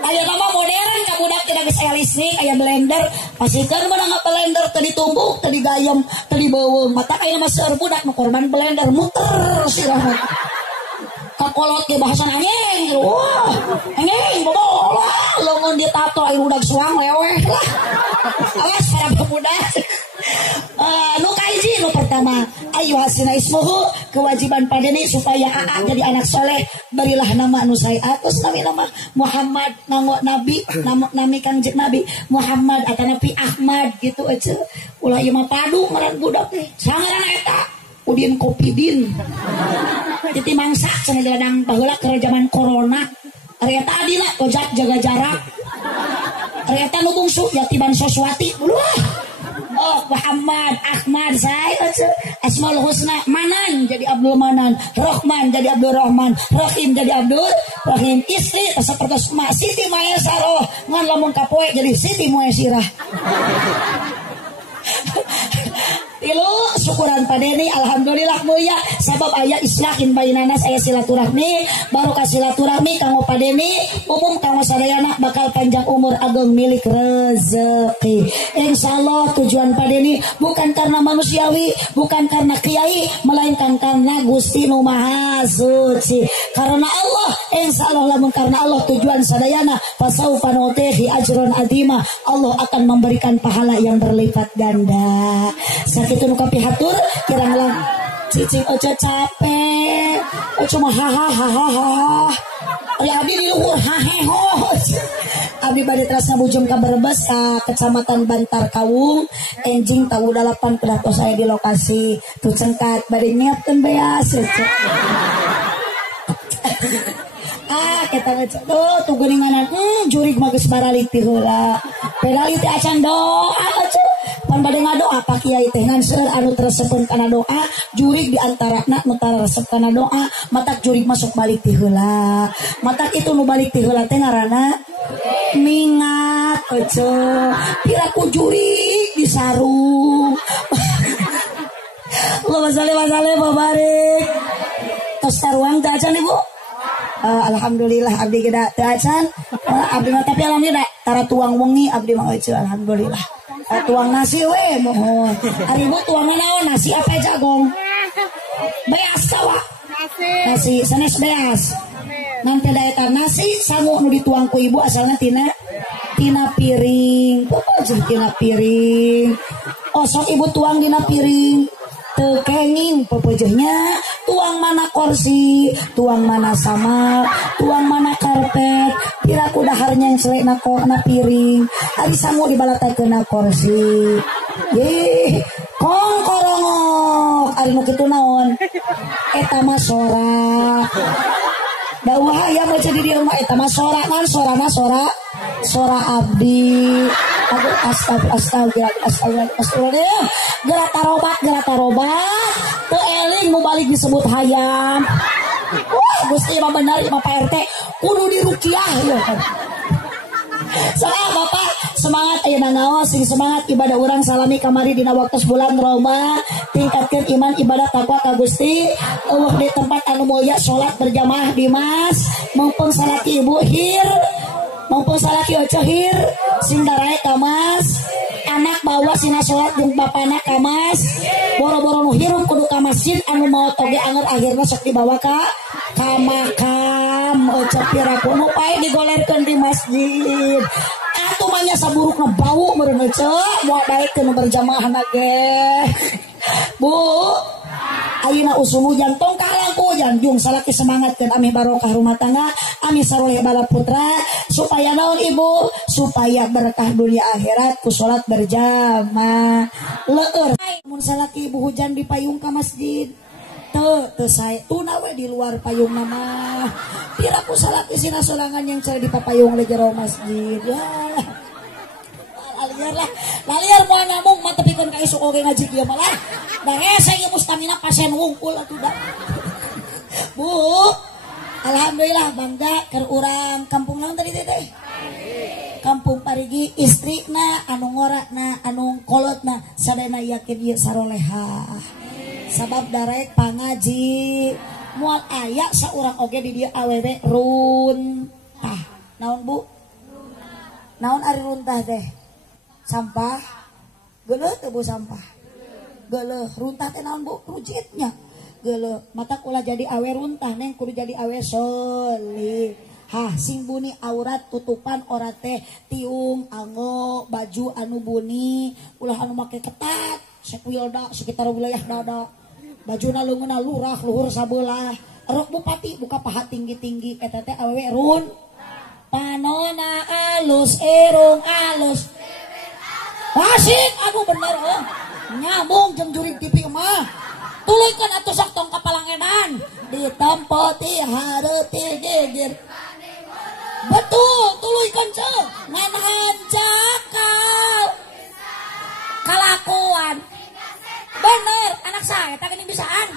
Aya nama modern ka budak tidak geus aya listrik aya blender pasikeun mah nggak blender tadi tumbuk tadi gayam tadi beuweung mata aya mah seueur budak nu korban blender muter sirah kakolot ge bahasan anjing wah anjing bobola lamun ditato aya udag suang leweh lah awas para pemuda nu kaiji nu pertama ayu hasina ismuhu kewajiban padeni supaya aa jadi anak soleh berilah nama nu sae atos nama Muhammad nganggo nabi nami kangjeng nabi Muhammad atanapi Ahmad gitu aja ulah ieu mah padu ngaran budak teh sangaran eta Udin Kopidin titi mangsa cenah gadang baheula keur zaman corona ari eta adina ojak jaga jarak ari eta nu bungsu Yatiban Soswati ulah oh Muhammad Ahmad saya Asmaul Husna Manan jadi Abdul Manan Rahman jadi Abdul Rahman Rahim jadi Abdul Rahim istri sapertos mak Siti Maesaroh ngan lamun kapoe jadi Siti Moesirah Ilu syukuran padeni alhamdulillah mulia sabab aya islahin bainana saya silaturahmi baru ka silaturahmi kanggo padeni umum kanggo sadayana bakal panjang umur ageng milik rezeki insyaallah tujuan padeni bukan karena manusiawi bukan karena kiai melainkan karena Gusti Nu Maha Suci karena Allah insyaallah lamun karena Allah tujuan sadayana fasaufa nu'tihi ajran adima Allah akan memberikan pahala yang berlipat ganda itu nu kapihatur kirang lang cicing ojo capek ojo mah hahaha ari abdi di luhur haheho abdi bade teras ngabujung ka Brebes ka kecamatan Bantar Kawung enjing tahu 8 kedah tos saya di lokasi tuh cengkat bade nyiapkeun beas kita ngecek tuh geuninganan jurig mah geus baralik ti heula pedali teh acan doa pan bade ngadoa pak kiai teh ngan seueur anu teresepeun kana doa jurig di antarana nu taresep kana doa matak jurig masuk balik ti heula matak itu nu balik ti heula teh ngaranna mingat ece piraku jurig di sarung Allahumma shalli wa sallim wa barik tos taruang teh acan ibu alhamdulillah abdi geda teu acan abdi mah tapi alhamdulillah tara tuang wengi abdi mah eueuh alhamdulillah tuang nasi we mohon ari ibu tuangna naon nasi apa jagong beas sawa nasi sanes beas nanti daeta nasi sangu nu dituang ku ibu asalna tina piring pokoknya tina piring oh sok ibu tuang dina piring tekenging pepejehnya tuang mana kursi tuang mana sama tuang mana karpet piraku daharnya yang selek na piring ari sangu dibalatakeun na kursi ye kong korongok ari nu kitu naon eta mah sora dawah aya mah jadi di rumah eta mah sora kan sorana sora abdi astagfirullah gerak tarobat teu eling nu balik disebut hayam wah Gusti mah bener mah Pak RT kudu diruqyah ya kan salah Bapak semangat ayeuna naos sing semangat ibadah urang salami kamari dina waktu bulan Roma tingkatkeun iman ibadah takwa ka Gusti eueuh di tempat anu mulia salat berjamaah di mas mumpung salaki ibu hir mumpung salaki oce hir sing darae ka mas anak bawa sina salat jeung bapana ka mas boro-boro nu hirup kudu ka masjid anu maot oge anger akhirna sok dibawa ka makam oce piraku nu pae digolerkeun di masjid atuh mah nya saburukna bau meureun oce moal daekeun berjamaah ge Bu ayeuna usum hujan tong kalangku janjung salaki semangatkeun ami barokah rumah tangga ami saroleh bala putra supaya naon ibu supaya berkah dunia akhirat ku salat berjamaah leueur mun salaki ibu hujan di payung ka masjid teu sae tuna we di luar payung mah piraku salaki sina solangan yang cara di papayung di jero masjid ya laliar moal ngomong mah tepikeun ka isuk oge ngaji kieu mah lah da hese ieu mustamina pasien wungkul atuh da Bu alhamdulillah bangga keur urang kampung naon tadi teh Kampung Parigi istrina anu ngorakna anu kolotna sadayana yakin ieu saroleha sabab darek pangaji moal aya saurang oge di dieu awewe run naon Bu Naon ari runtah teh? Sampah. Geuleuh teu Bu sampah? Geuleuh. Runtah teh naon Bu? Rujitnya. Geuleuh. Mata kula jadi awe runtah neng kudu jadi awe solih. Hah sing buni aurat tutupan ora teh tiung ango baju anu buni ulah anu make ketat sekwilda sekitar wilayah dada bajuna leungeunna lurah luhur sabelah rok bupati buka paha tinggi-tinggi eta teh awewe run panona alus irung alus asik aduh bener nyambung jeung jurig TV mah tuluykeun atuh sok tong kapalangedan ditempoti hareuti gigir betul tuluykeun ceuk nganahan cakal kalakuan bener anak saya tak geuning bisaan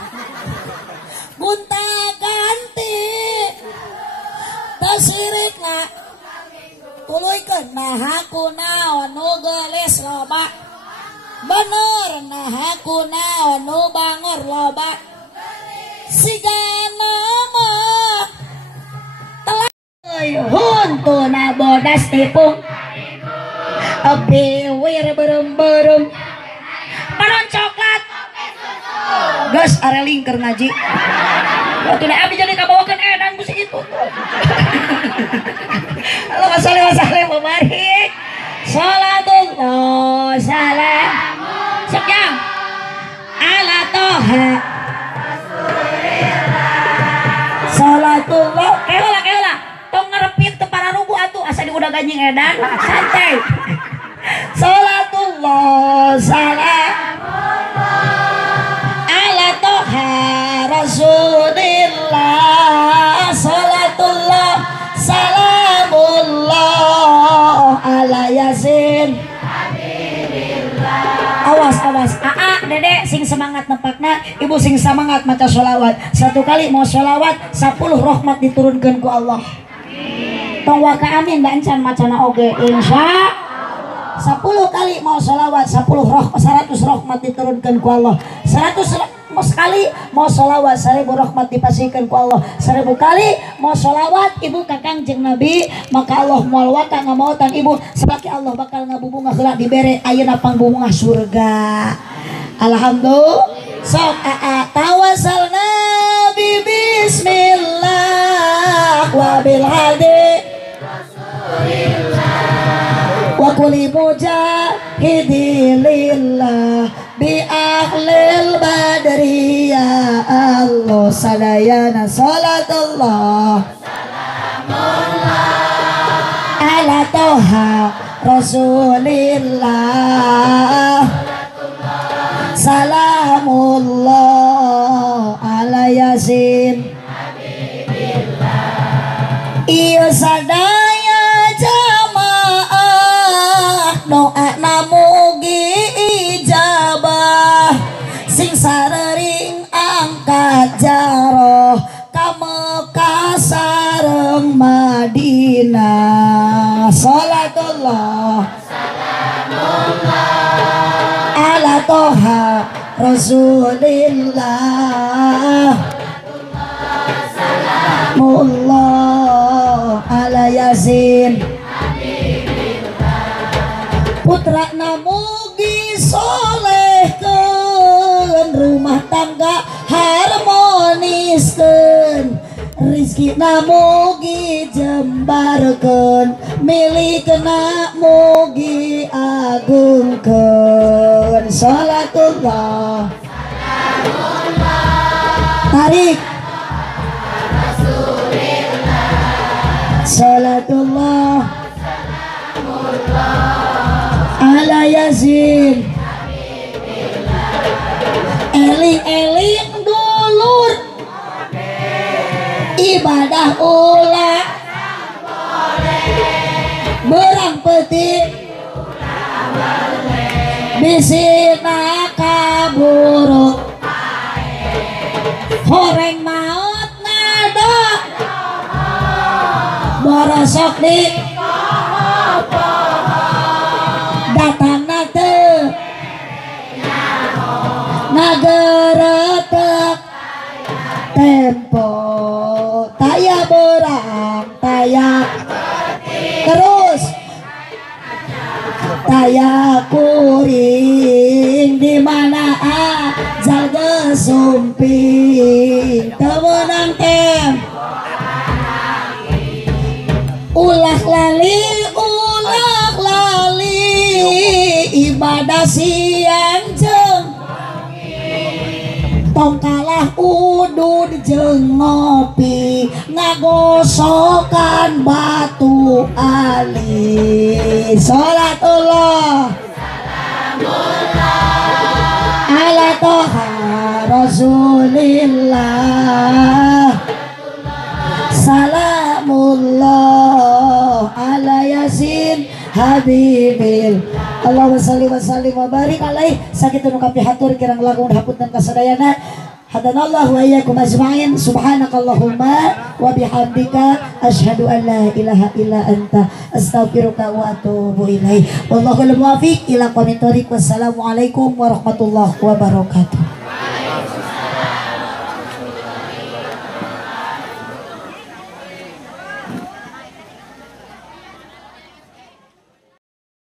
gunta ganti tasirikna tuluykeun nah kunaon nu geulis loba bener nah kunaon nu bangor loba sigana mah telah huntuna bodas tipung apiwir berem-berem panon coklat gas areling keur ngaji waktu na abdi jadi kabawakeun edan ku si itu Allahumma sholli wa sallim wa barik salatullah salam sekian ala toha salatullah keula tong ngarepit teu pararugu atuh asa di udah ganjing edan santai salatullah salam ala toha rasulillah salatullah salamullah ala yasin awas dede sing semangat nepakna ibu sing semangat maca sholawat satu kali mau sholawat 10 rahmat diturunkan ku Allah tong waka amin dan can macana oge insya 10 kali mau sholawat 100 rahmat diturunkan ku Allah 100 sekali mau sholawat 1000 rahmat dipasihkan ku Allah 1000 kali mau sholawat ibu kakang jeung Nabi maka Allah moal waka ngamautan ibu sabaki Allah bakal ngabubungah heula dibere ayeuna pangbungah surga alhamdulillah sok tawassalna bi bismillah wa bil hadi wa kulli mujahidilillah bi ahlil badri ya Allah sadayana salatullah salamullah ala toha rasulillah salamullah ala yasin iya sadaya jamaah doa namugi ijabah sing sarering angkat jaroh ka Mekah sareng Madinah salatullah salamullah ala toha rasulillah salamullah ala yasin putra namugi solehkeun rumah tangga harmoniskeun rizki namugi jembarkeun milikna mugi agungkeun salatullah tarik salatullah ala yasin eling-eling dulur ibadah ulah berang peti bisina kaburu horeng maut nada borosok di datang nate nageretek tempo taya berang taya terus aya kuring di mana ajal gesumping temenang tem ulah lali ibadah siang jeung tong kalah udud jeung ngopi ngagosokan batu ali salatullah ala toha rasulillah salamullah ala yasin habibil Allahumma salli wa sallim wa barik alaih sakitu nu kapihatur kirang langkung hapunten kasadayana hadanallahu wa iyyakum ajma'in subhanakallahumma wa bihamdika asyhadu an la ilaha illa anta astaghfiruka wa atubu ilaik wallahul muwaffiq ila aqwamit thoriq wassalamu alaikum warahmatullahi wabarakatuh.